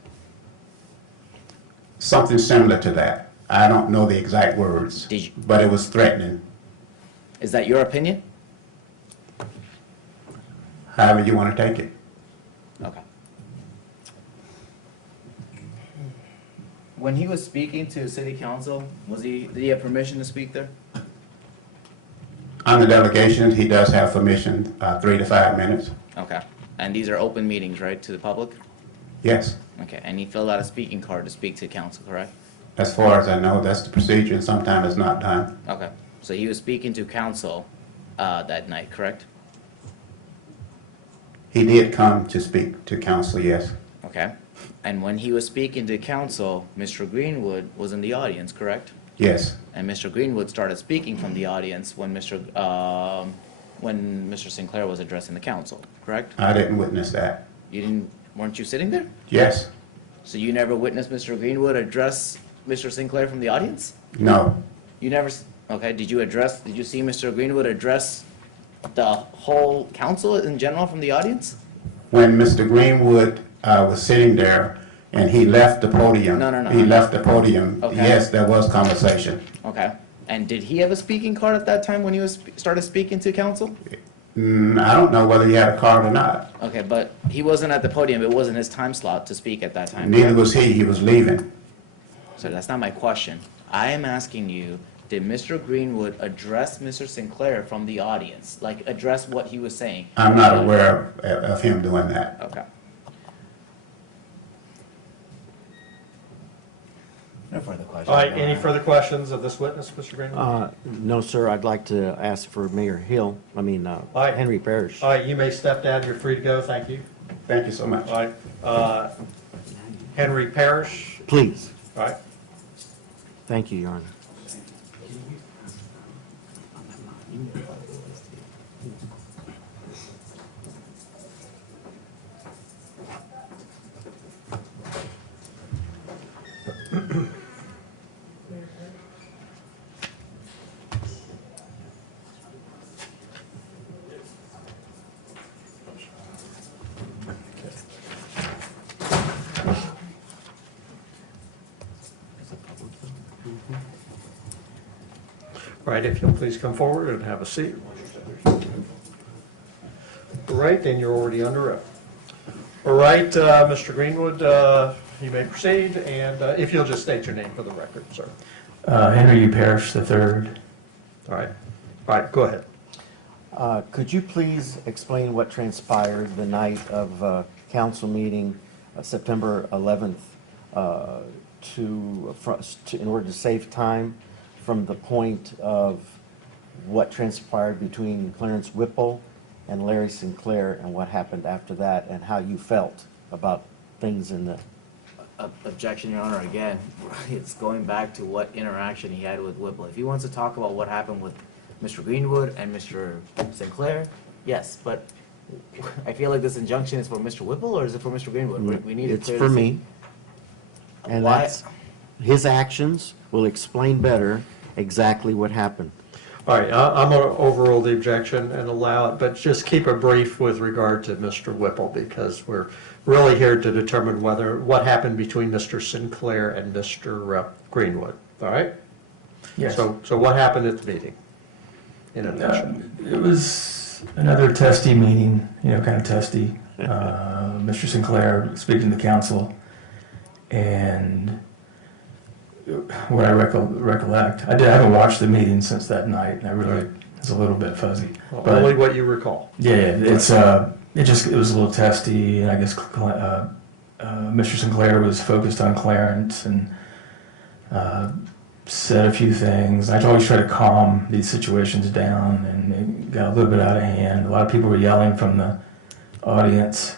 Something similar to that. I don't know the exact words, Did you- but it was threatening. Is that your opinion? However you want to take it. Okay. When he was speaking to city council, did he have permission to speak there? On the delegation, he does have permission, 3 to 5 minutes. Okay. And these are open meetings, right, to the public? Yes. Okay, and he filled out a speaking card to speak to council, correct? As far as I know, that's the procedure, and sometimes it's not done. Okay, so he was speaking to council that night, correct? He did come to speak to council, yes. Okay, and when he was speaking to council, Mr. Greenwood was in the audience, correct? Yes. And Mr. Greenwood started speaking from the audience when Mr. Sinclair was addressing the council, correct? I didn't witness that. Weren't you sitting there? Yes. So you never witnessed Mr. Greenwood address Mr. Sinclair from the audience? No. You never, okay, did you see Mr. Greenwood address the whole council in general from the audience? When Mr. Greenwood was sitting there and he left the podium. No. He left the podium. Okay. Yes, there was conversation. Okay, and did he have a speaking card at that time when he started speaking to council? I don't know whether he had a card or not. Okay, but he wasn't at the podium, it wasn't his time slot to speak at that time. Neither correct? was he. He was leaving. So that's not my question. I am asking you, did Mr. Greenwood address Mr. Sinclair from the audience? Like, address what he was saying? I'm not aware of him doing that. Okay. No further questions. All right, any further questions of this witness, Mr. Greenwood? No, sir, I'd like to ask for Mayor right. Henry Parrish. All right, you may step down, you're free to go, thank you. Thank you so much. All right, Henry Parrish, Please. all right. Thank you, Your Honor. All right, if you'll please come forward and have a seat. All right, then you're already under oath. All right, Mr. Greenwood, you may proceed, and if you'll just state your name for the record, sir. Henry U. Parrish III. All right, go ahead. Could you please explain what transpired the night of council meeting, September 11th, in order to save time from the point of what transpired between Clarence Whipple and Larry Sinclair and what happened after that and how you felt about things in the... Objection, Your Honor, again, it's going back to what interaction he had with Whipple. If he wants to talk about what happened with Mr. Greenwood and Mr. Sinclair, yes, but I feel like this injunction is for Mr. Whipple, or is it for Mr. Greenwood? We need it It's clear for to me. see. And Why- that's, his actions will explain better exactly what happened. All right, I'm going to overrule the objection and allow it, but just keep it brief with regard to Mr. Whipple, because we're really here to determine what happened between Mr. Sinclair and Mr. Greenwood, all right? Yes. So what happened at the meeting, in a nutshell? It was another testy meeting, kind of testy. Mr. Sinclair speaking to the council, and what I recollect, I haven't watched the meeting since that night, and I really, it's a little bit fuzzy. Well, But only what you recall. yeah, it was a little testy, and I guess Mr. Sinclair was focused on Clarence and said a few things. I always try to calm these situations down, and it got a little bit out of hand. A lot of people were yelling from the audience,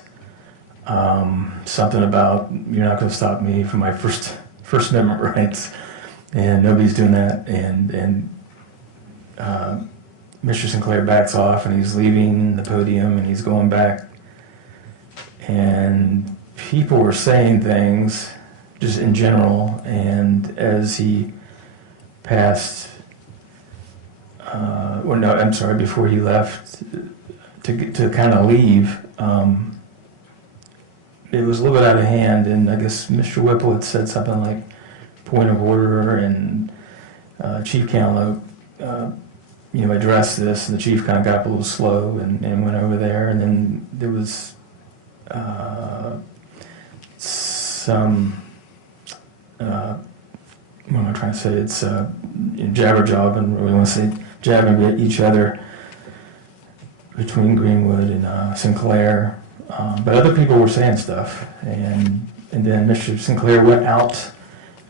something about, "You're not going to stop me from my First Amendment rights," and nobody's doing that. And Mr. Sinclair backs off, and he's leaving the podium, and he's going back. And people were saying things just in general, and as he passed, before he left to kind of leave, it was a little bit out of hand, and I guess Mr. Whipple had said something like point of order, and Chief Cantaloupe, addressed this, and the chief kind of got up a little slow and went over there, and then there was some, what am I trying to say? It's jabber job, and we want to say jabbing at each other between Greenwood and Sinclair. But other people were saying stuff, and then Mr. Sinclair went out,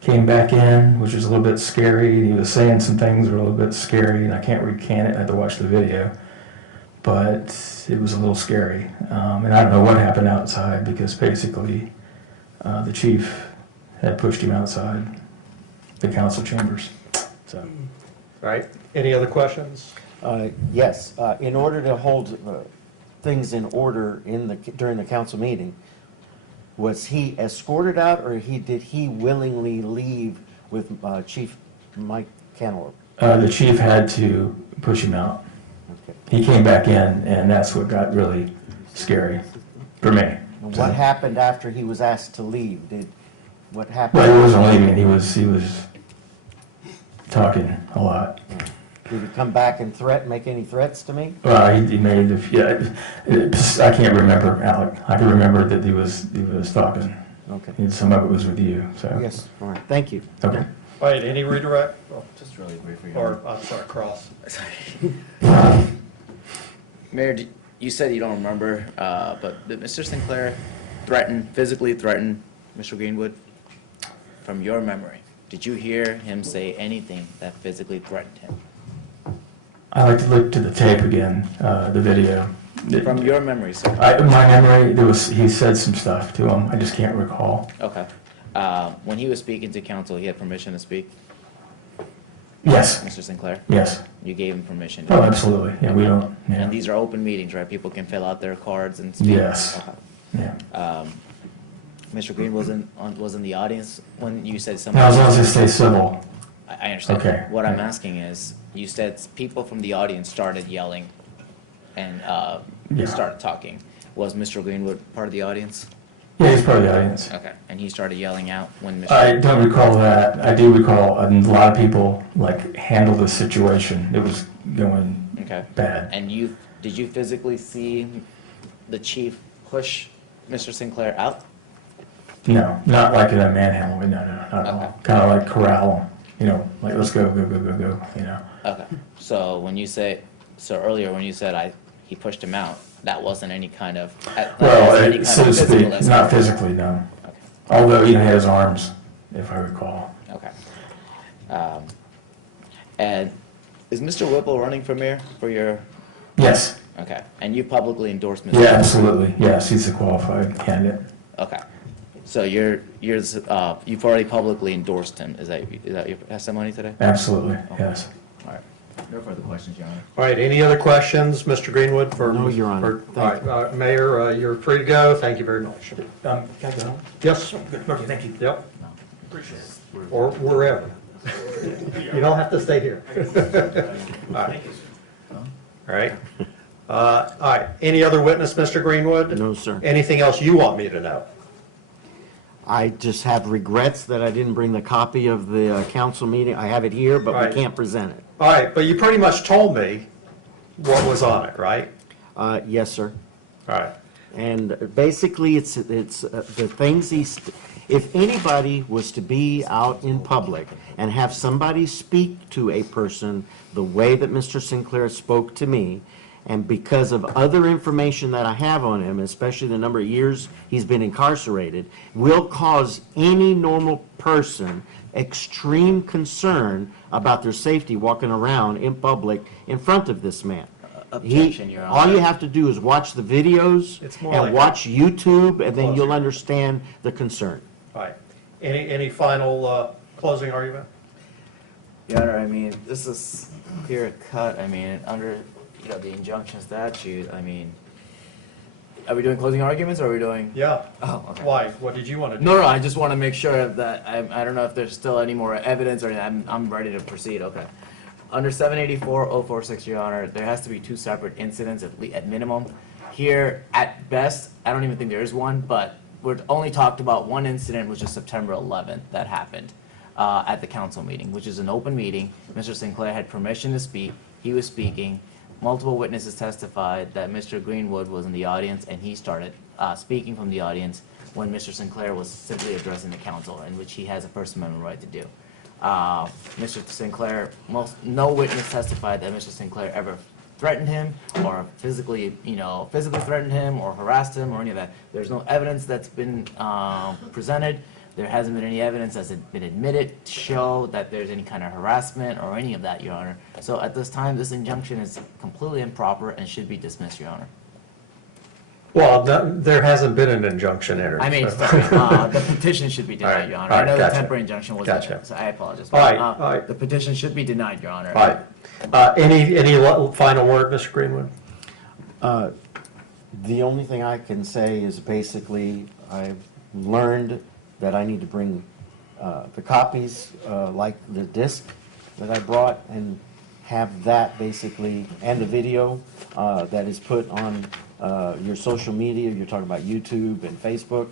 came back in, which was a little bit scary. He was saying some things that were a little bit scary, and I can't recant it. I had to watch the video, but it was a little scary. And I don't know what happened outside, because basically the chief had pushed him outside the council chambers. So, All right, any other questions? Yes, in order to hold things in order during the council meeting, was he escorted out, or did he willingly leave with Chief Mike Cantaloupe? the chief had to push him out. Okay. He came back in, and that's what got really scary for me. And what happened after he was asked to leave? What happened? Well, he wasn't leaving. He was talking a lot. Did he come back and make any threats to me? Well, he made I can't remember, Aleck. I can remember that he was talking. Okay. And some of it was with you. So. Yes. All right. Thank you. Okay. All right, any redirect? Just really briefly. Or, I'm sorry, cross. Mayor, you said you don't remember, but did Mr. Sinclair physically threaten Mr. Greenwood? From your memory, did you hear him say anything that physically threatened him? I like to look to the tape again, the video. From your memory, sir. My memory, he said some stuff to him. I just can't recall. Okay. When he was speaking to council, he had permission to speak, Yes. Mr. Sinclair? Yes. You gave him permission? Oh, absolutely. Yeah, we don't. Yeah. And these are open meetings, right? People can fill out their cards and speak? Yes. Okay. Yeah. Mr. Green was in the audience when you said something? Now, as long as they stay civil. I understand. Okay. What I'm asking is, you said people from the audience started yelling and Yeah. started talking. Was Mr. Greenwood part of the audience? Yeah, he's part of the audience. Okay, and he started yelling out when Mr. I don't recall that. I do recall a lot of people like handle the situation. It was going Okay. bad. And did you physically see the chief push Mr. Sinclair out? No, not like in a manhandle. No, not at all. Kind of like corral him. You know, like let's go, go, go, go, go. You know. Okay. So earlier when you said he pushed him out, that wasn't any kind of Well, so to speak, physical not physically, no. Okay. Although he had his arms, if I recall. Okay. And is Mr. Whipple running for mayor for your? Yes. Okay. And you publicly endorsed Mr. Yeah, absolutely. Yes, he's a qualified candidate. Okay. So you've already publicly endorsed him. Is that your testimony today? Absolutely. Yes. All right. No further questions, Your Honor. All right, any other questions, Mr. Greenwood? No, Your Honor. All right, Mayor, you're free to go. Thank you very much. Can I go home? Yes? Okay, thank you. Yep. Or wherever. You don't have to stay here. All right. All right. All right, any other witness, Mr. Greenwood? No, sir. Anything else you want me to know? I just have regrets that I didn't bring the copy of the council meeting. I have it here, but Right. we can't present it. All right, but you pretty much told me what was on it, right? Yes, sir. All right. And basically, it's the things if anybody was to be out in public and have somebody speak to a person the way that Mr. Sinclair spoke to me, and because of other information that I have on him, especially the number of years he's been incarcerated, will cause any normal person extreme concern about their safety walking around in public in front of this man. Objection, Your Honor. All you have to do is watch the videos It's more and like watch YouTube, and then Closing. you'll understand the concern. All right. Any final closing argument? Your Honor, I mean, this is clear cut. I mean, under the injunction statute. I mean, are we doing closing arguments or are we doing? Yeah. Oh, okay. Why? What did you want to do? No, I just want to make sure that I don't know if there's still any more evidence or I'm ready to proceed. Okay. Under 784-046, Your Honor, there has to be two separate incidents at minimum. Here, at best, I don't even think there is one, but we're only talked about one incident, which is September 11th, that happened at the council meeting, which is an open meeting. Mr. Sinclair had permission to speak. He was speaking. Multiple witnesses testified that Mr. Greenwood was in the audience, and he started speaking from the audience when Mr. Sinclair was simply addressing the council, in which he has a First Amendment right to do. Mr. Sinclair, no witness testified that Mr. Sinclair ever threatened him or physically threatened him or harassed him or any of that. There's no evidence that's been presented. There hasn't been any evidence that's been admitted to show that there's any kind of harassment or any of that, Your Honor. So at this time, this injunction is completely improper and should be dismissed, Your Honor. Well, there hasn't been an injunction entered. I mean, so- sorry, the petition should be denied, All right, Your Honor. all I right, know gotcha. the temporary injunction was Gotcha. so I apologize. All right, But, all right. The petition should be denied, Your Honor. All right. Any final word, Mr. Greenwood? The only thing I can say is basically I've learned that I need to bring the copies, like the disc that I brought, and have that basically, and the video that is put on your social media. You're talking about YouTube and Facebook.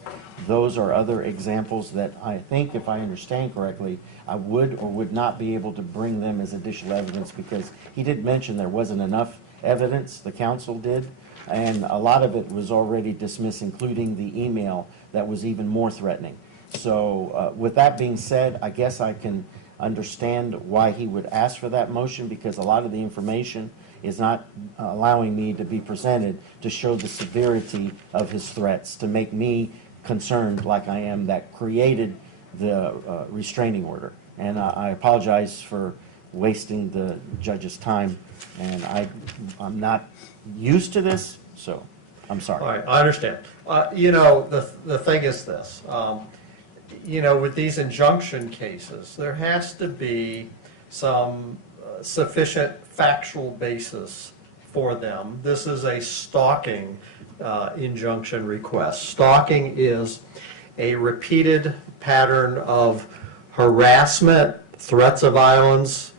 Those are other examples that I think, if I understand correctly, I would or would not be able to bring them as additional evidence, because he did mention there wasn't enough evidence, the council did, and a lot of it was already dismissed, including the email that was even more threatening. So with that being said, I guess I can understand why he would ask for that motion, because a lot of the information is not allowing me to be presented to show the severity of his threats, to make me concerned like I am that created the restraining order. And I apologize for wasting the judge's time, and I'm not used to this, so I'm sorry. All right, I understand. The thing is this. With these injunction cases, there has to be some sufficient factual basis for them. This is a stalking injunction request. Stalking is a repeated pattern of harassment, threats of violence,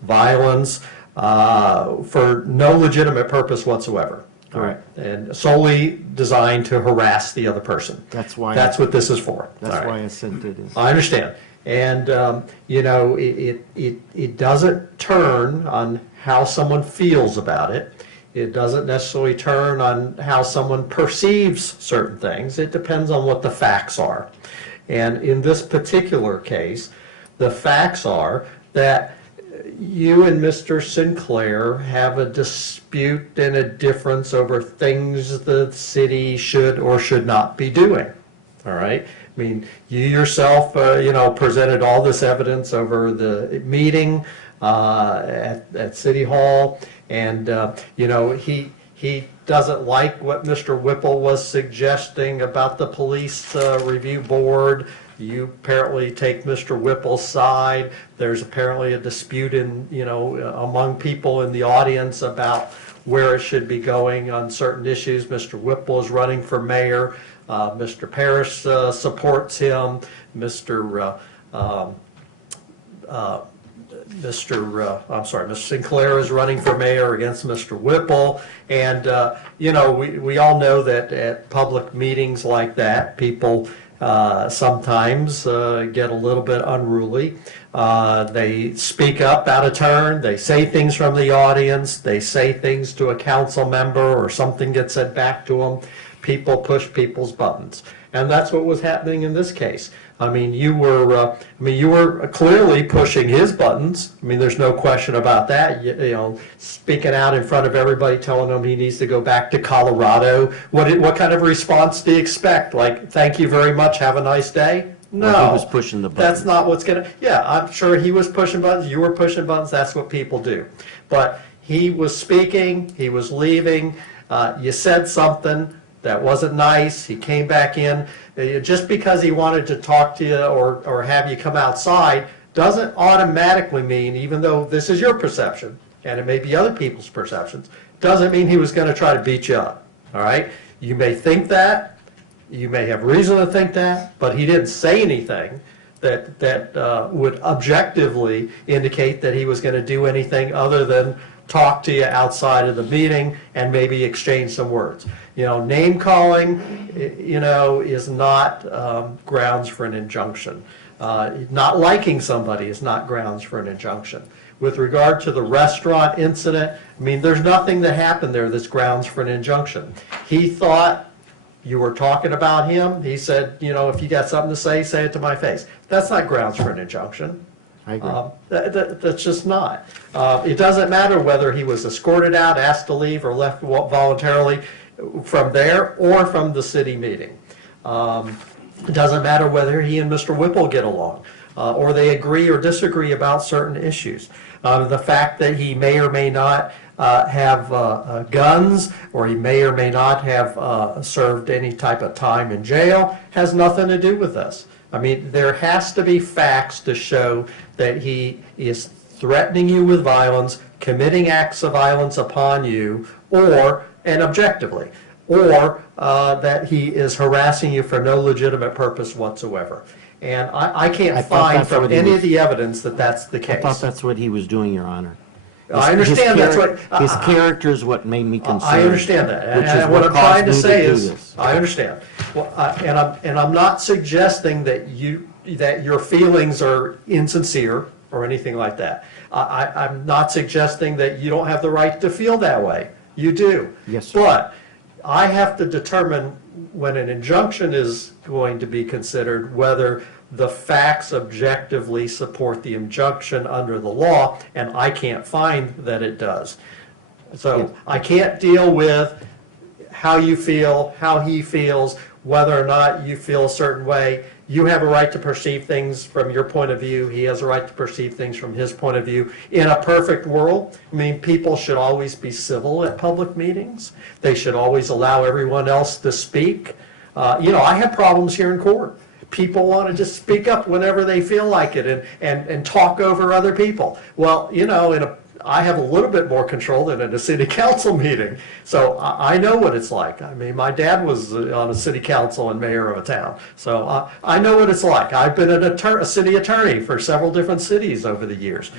for no legitimate purpose whatsoever. All right, and solely designed to harass the other person. That's why. That's what this is for. That's All right. why I sent it in. I understand. And, it doesn't turn on how someone feels about it. It doesn't necessarily turn on how someone perceives certain things. It depends on what the facts are. And in this particular case, the facts are that you and Mr. Sinclair have a dispute and a difference over things the city should or should not be doing. All right? I mean, you yourself, presented all this evidence over the meeting at City Hall, and, he doesn't like what Mr. Whipple was suggesting about the police review board. You apparently take Mr. Whipple's side. There's apparently a dispute among people in the audience about where it should be going on certain issues. Mr. Whipple is running for mayor. Mr. Parrish supports him. Mr. Sinclair is running for mayor against Mr. Whipple. And, we all know that at public meetings like that, people sometimes get a little bit unruly. They speak up out of turn. They say things from the audience. They say things to a council member, or something gets said back to them. People push people's buttons. And that's what was happening in this case. I mean, you were clearly pushing his buttons. I mean, there's no question about that. Speaking out in front of everybody, telling him he needs to go back to Colorado. What kind of response do you expect? Like, thank you very much, have a nice day? No. Well, he was pushing the buttons. That's not what's gonna, yeah, I'm sure he was pushing buttons, you were pushing buttons, that's what people do. But he was speaking, he was leaving, you said something that wasn't nice, he came back in. Just because he wanted to talk to you or have you come outside doesn't automatically mean, even though this is your perception, and it may be other people's perceptions, doesn't mean he was going to try to beat you up, all right? You may think that, you may have reason to think that, but he didn't say anything that would objectively indicate that he was going to do anything other than talk to you outside of the meeting and maybe exchange some words. Name calling, is not grounds for an injunction. Not liking somebody is not grounds for an injunction. With regard to the restaurant incident, I mean, there's nothing that happened there that's grounds for an injunction. He thought you were talking about him. He said, if you got something to say it to my face. That's not grounds for an injunction. I agree. That's just not. It doesn't matter whether he was escorted out, asked to leave, or left voluntarily from there or from the city meeting. It doesn't matter whether he and Mr. Whipple get along, or they agree or disagree about certain issues. The fact that he may or may not have guns, or he may or may not have served any type of time in jail, has nothing to do with this. I mean, there has to be facts to show that he is threatening you with violence, committing acts of violence upon you, and objectively, or that he is harassing you for no legitimate purpose whatsoever. And I can't find from any of the evidence that that's the case. I thought that's what he was doing, Your Honor. I understand that's what... His character is what made me concerned. I understand that. Which is And what I'm trying to caused me say do is, this. I understand. Well, and I'm not suggesting that your feelings are insincere or anything like that. I'm not suggesting that you don't have the right to feel that way. You do. Yes, sir. But I have to determine when an injunction is going to be considered, whether the facts objectively support the injunction under the law, and I can't find that it does. So I can't deal with how you feel, how he feels, whether or not you feel a certain way. You have a right to perceive things from your point of view. He has a right to perceive things from his point of view. In a perfect world, I mean, people should always be civil at public meetings. They should always allow everyone else to speak. I have problems here in court. People want to just speak up whenever they feel like it and talk over other people. Well, I have a little bit more control than at a city council meeting. So I know what it's like. I mean, my dad was on a city council and mayor of a town. So I know what it's like. I've been a city attorney for several different cities over the years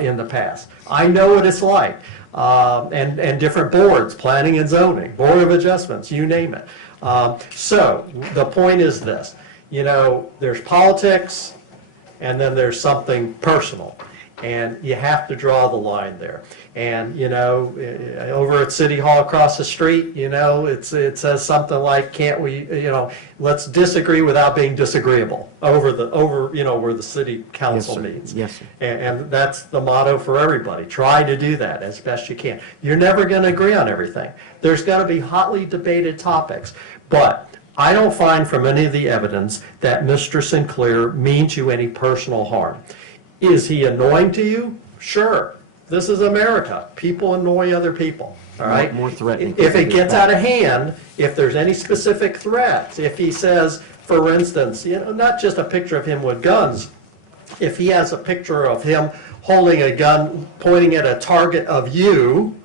in the past. I know what it's like. And different boards, planning and zoning, board of adjustments, you name it. So the point is this, there's politics and then there's something personal. And you have to draw the line there. And, over at City Hall across the street, it says something like, can't we, let's disagree without being disagreeable over where the city council meets. Yes, sir. And that's the motto for everybody. Try to do that as best you can. You're never going to agree on everything. There's going to be hotly debated topics. But I don't find from any of the evidence that Mr. Sinclair means you any personal harm. Is he annoying to you? Sure. This is America. People annoy other people. All right? More threatening. If it gets out of hand, if there's any specific threats, if he says, for instance, not just a picture of him with guns, if he has a picture of him holding a gun, pointing at a target of you,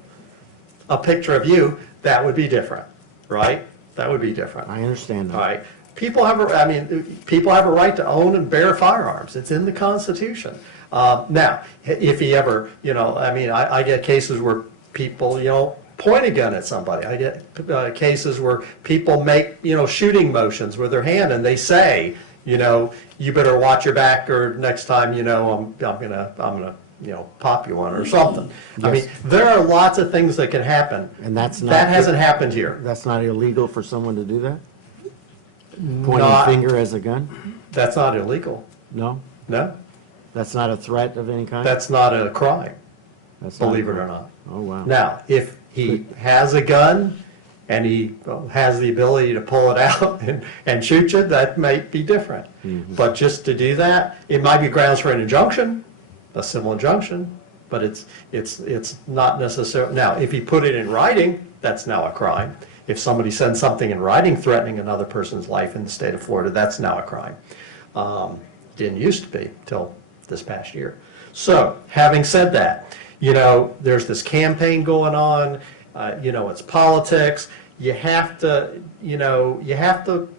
a picture of you, that would be different, right? That would be different. I understand that. All right. People have a right to own and bear firearms. It's in the Constitution. Now, if he ever, I get cases where people, point a gun at somebody. I get cases where people make, shooting motions with their hand and they say, you better watch your back or next time, I'm gonna pop you one or something. Yes. I mean, there are lots of things that can happen. And that hasn't happened here. That's not illegal for someone to do that? Pointing No, a finger as a gun? That's not illegal. No? No, That's not a threat of any kind? that's not a crime, That's not a believe it or crime. not. Oh, wow. Now, if he has a gun and he has the ability to pull it out and shoot you, that might be different. Mm-hmm. But just to do that, it might be grounds for an injunction, a civil injunction, but it's not necessarily. Now, if he put it in writing, that's now a crime. If somebody sends something in writing threatening another person's life in the state of Florida, that's now a crime. Didn't used to be till this past year. So, having said that, there's this campaign going on, it's politics. You have to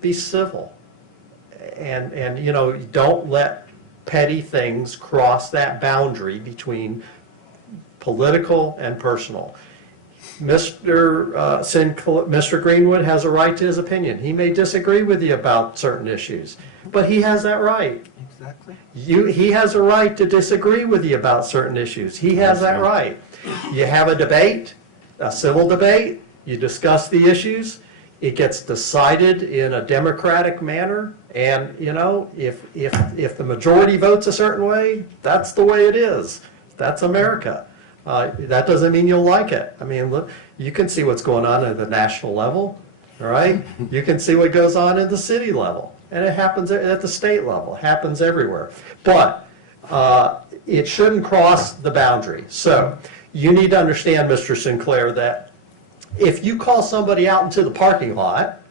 be civil. And don't let petty things cross that boundary between political and personal. Mr. Greenwood has a right to his opinion. He may disagree with you about certain issues, but he has that right. Exactly. He has a right to disagree with you about certain issues. He has that right. You have a debate, a civil debate, you discuss the issues, it gets decided in a democratic manner, and, if the majority votes a certain way, that's the way it is. That's America. That doesn't mean you'll like it. I mean, look, you can see what's going on at the national level, all right? You can see what goes on at the city level, and it happens at the state level. It happens everywhere. But it shouldn't cross the boundary. So you need to understand, Mr. Sinclair, that if you call somebody out into the parking lot,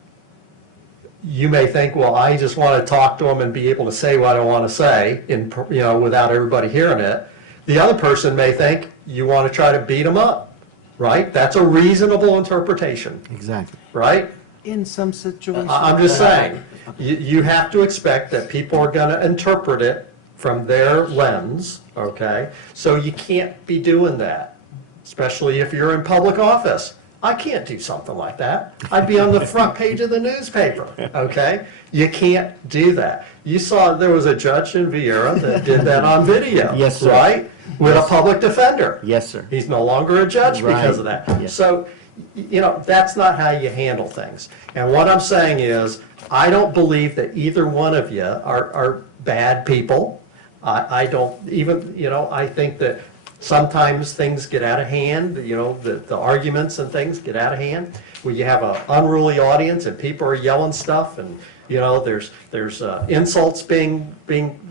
you may think, well, I just want to talk to them and be able to say what I want to say, without everybody hearing it. The other person may think you want to try to beat them up, right? That's a reasonable interpretation, Exactly. right? In some situations. I'm just saying, you have to expect that people are going to interpret it from their lens, okay? So you can't be doing that, especially if you're in public office. I can't do something like that. I'd be on the front page of the newspaper, okay? You can't do that. You saw there was a judge in Vieira that did that on video, Yes, sir. right? With a public defender. Yes, sir. He's no longer a judge because of Right. that. Yes. So, that's not how you handle things. And what I'm saying is, I don't believe that either one of you are bad people. I don't even, I think that sometimes things get out of hand, the arguments and things get out of hand. When you have an unruly audience and people are yelling stuff and, there's insults being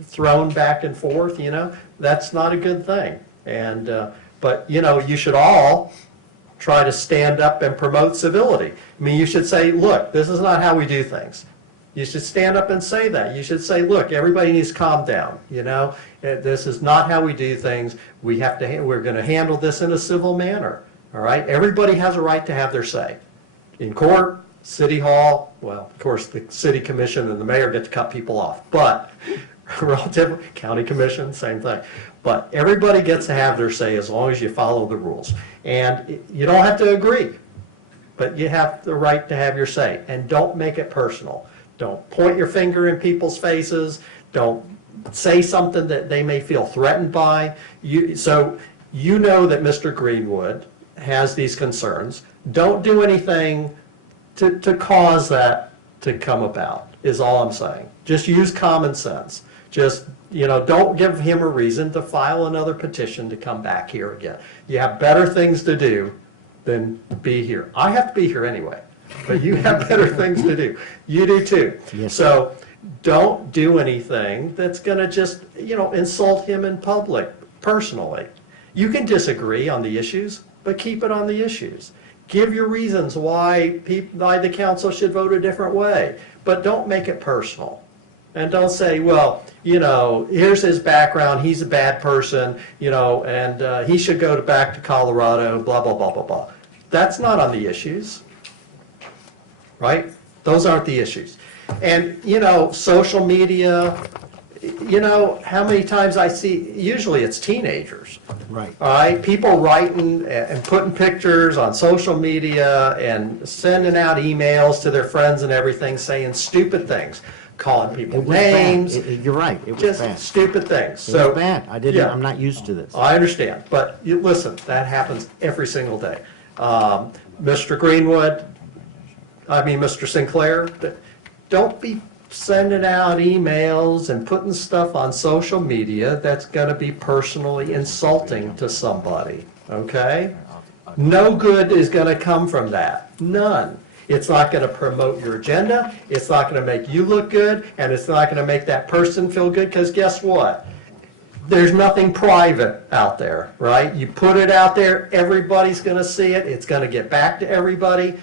thrown back and forth, that's not a good thing. And, but, you should all try to stand up and promote civility. I mean, you should say, look, this is not how we do things. You should stand up and say that. You should say, look, everybody needs to calm down, you know? This is not how we do things. We're going to handle this in a civil manner, all right? Everybody has a right to have their say. In court, city hall, well, of course, the city commission and the mayor get to cut people off, but relative, county commission, same thing. But everybody gets to have their say as long as you follow the rules. And you don't have to agree, but you have the right to have your say. And don't make it personal. Don't point your finger in people's faces. Don't say something that they may feel threatened by. So you know that Mr. Greenwood has these concerns. Don't do anything to cause that to come about, is all I'm saying. Just use common sense. Just, don't give him a reason to file another petition to come back here again. You have better things to do than be here. I have to be here anyway, but you have better things to do. You do too. Yes. So don't do anything that's going to just, insult him in public, personally. You can disagree on the issues, but keep it on the issues. Give your reasons why the council should vote a different way, but don't make it personal. And don't say, well, here's his background, he's a bad person, and he should go back to Colorado, blah, blah, blah, blah, blah. That's not on the issues, right? Those aren't the issues. And, social media, how many times I see, usually it's teenagers. Right. All right, people writing and putting pictures on social media and sending out emails to their friends and everything saying stupid things, calling people names. You're right, it was just bad. stupid things. It was bad. Yeah. I'm not used to this. I understand, but listen, that happens every single day. Mr. Greenwood, Mr. Sinclair, don't be sending out emails and putting stuff on social media that's going to be personally insulting to somebody, okay? No good is going to come from that. None. It's not going to promote your agenda, it's not going to make you look good, and it's not going to make that person feel good, because guess what? There's nothing private out there, right? You put it out there, everybody's going to see it, it's going to get back to everybody.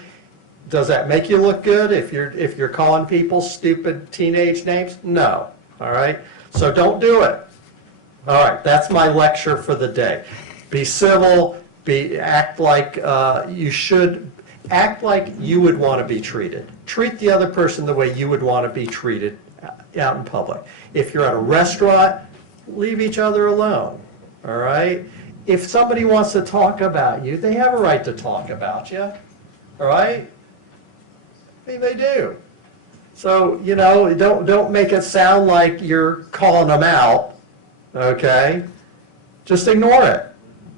Does that make you look good if you're calling people stupid teenage names? No, all right? So don't do it. All right, that's my lecture for the day. Be civil, act like you should. Act like you would want to be treated. Treat the other person the way you would want to be treated out in public. If you're at a restaurant, leave each other alone, all right? If somebody wants to talk about you, they have a right to talk about you, all right? They do. So, don't make it sound like you're calling them out, okay? Just ignore it.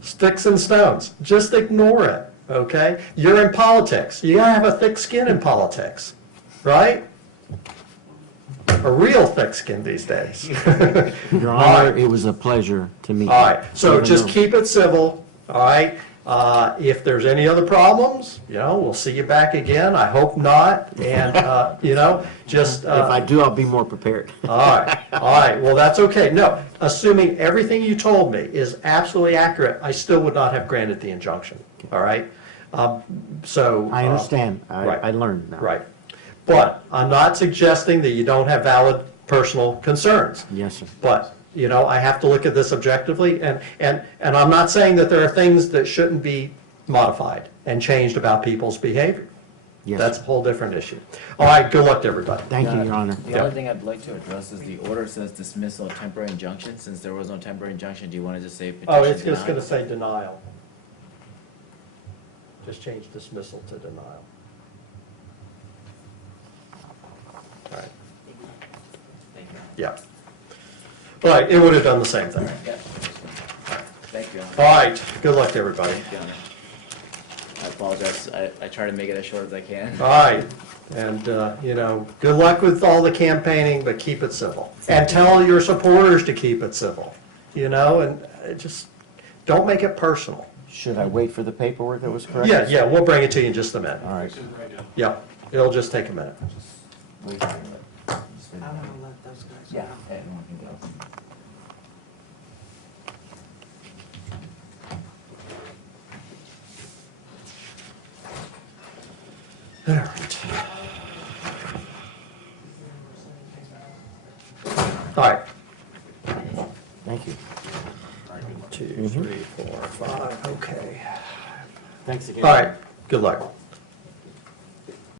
Sticks and stones. Just ignore it. Okay? You're in politics. You gotta have a thick skin in politics, right? A real thick skin these days. Your Honor, it was a pleasure to meet you. All right, so just keep it civil, all right? If there's any other problems, we'll see you back again. I hope not, and, just... If I do, I'll be more prepared. All right, well, that's okay. No, assuming everything you told me is absolutely accurate, I still would not have granted the injunction, all right? So... I understand. right. I learned now. Right. But I'm not suggesting that you don't have valid personal concerns. Yes, sir. But, I have to look at this objectively, and I'm not saying that there are things that shouldn't be modified and changed about people's behavior. Yes, That's a sir. whole different issue. All right, good luck to everybody. Thank you, Your Honor. The other thing I'd like to address is the order says dismissal of temporary injunction. Since there was no temporary injunction, do you want to just say petition Oh, it's just denied? going to say denial. Just change dismissal to denial. All right, Thank you. yeah. All right, it would have done the same thing. Yeah. Thank you. All right, good luck to everybody. Thank you, Honor. I apologize. I try to make it as short as I can. All right, and, good luck with all the campaigning, but keep it civil. And tell your supporters to keep it civil, and just don't make it personal. Should I wait for the paperwork that was corrected? Yeah, we'll bring it to you in just a minute. All right. Yeah, it'll just take a minute. Wait. I want to let those guys Yeah. know. Everyone can go. All right. Thank you. 2, 3, 4, 5, okay. Thanks again. All right, good luck.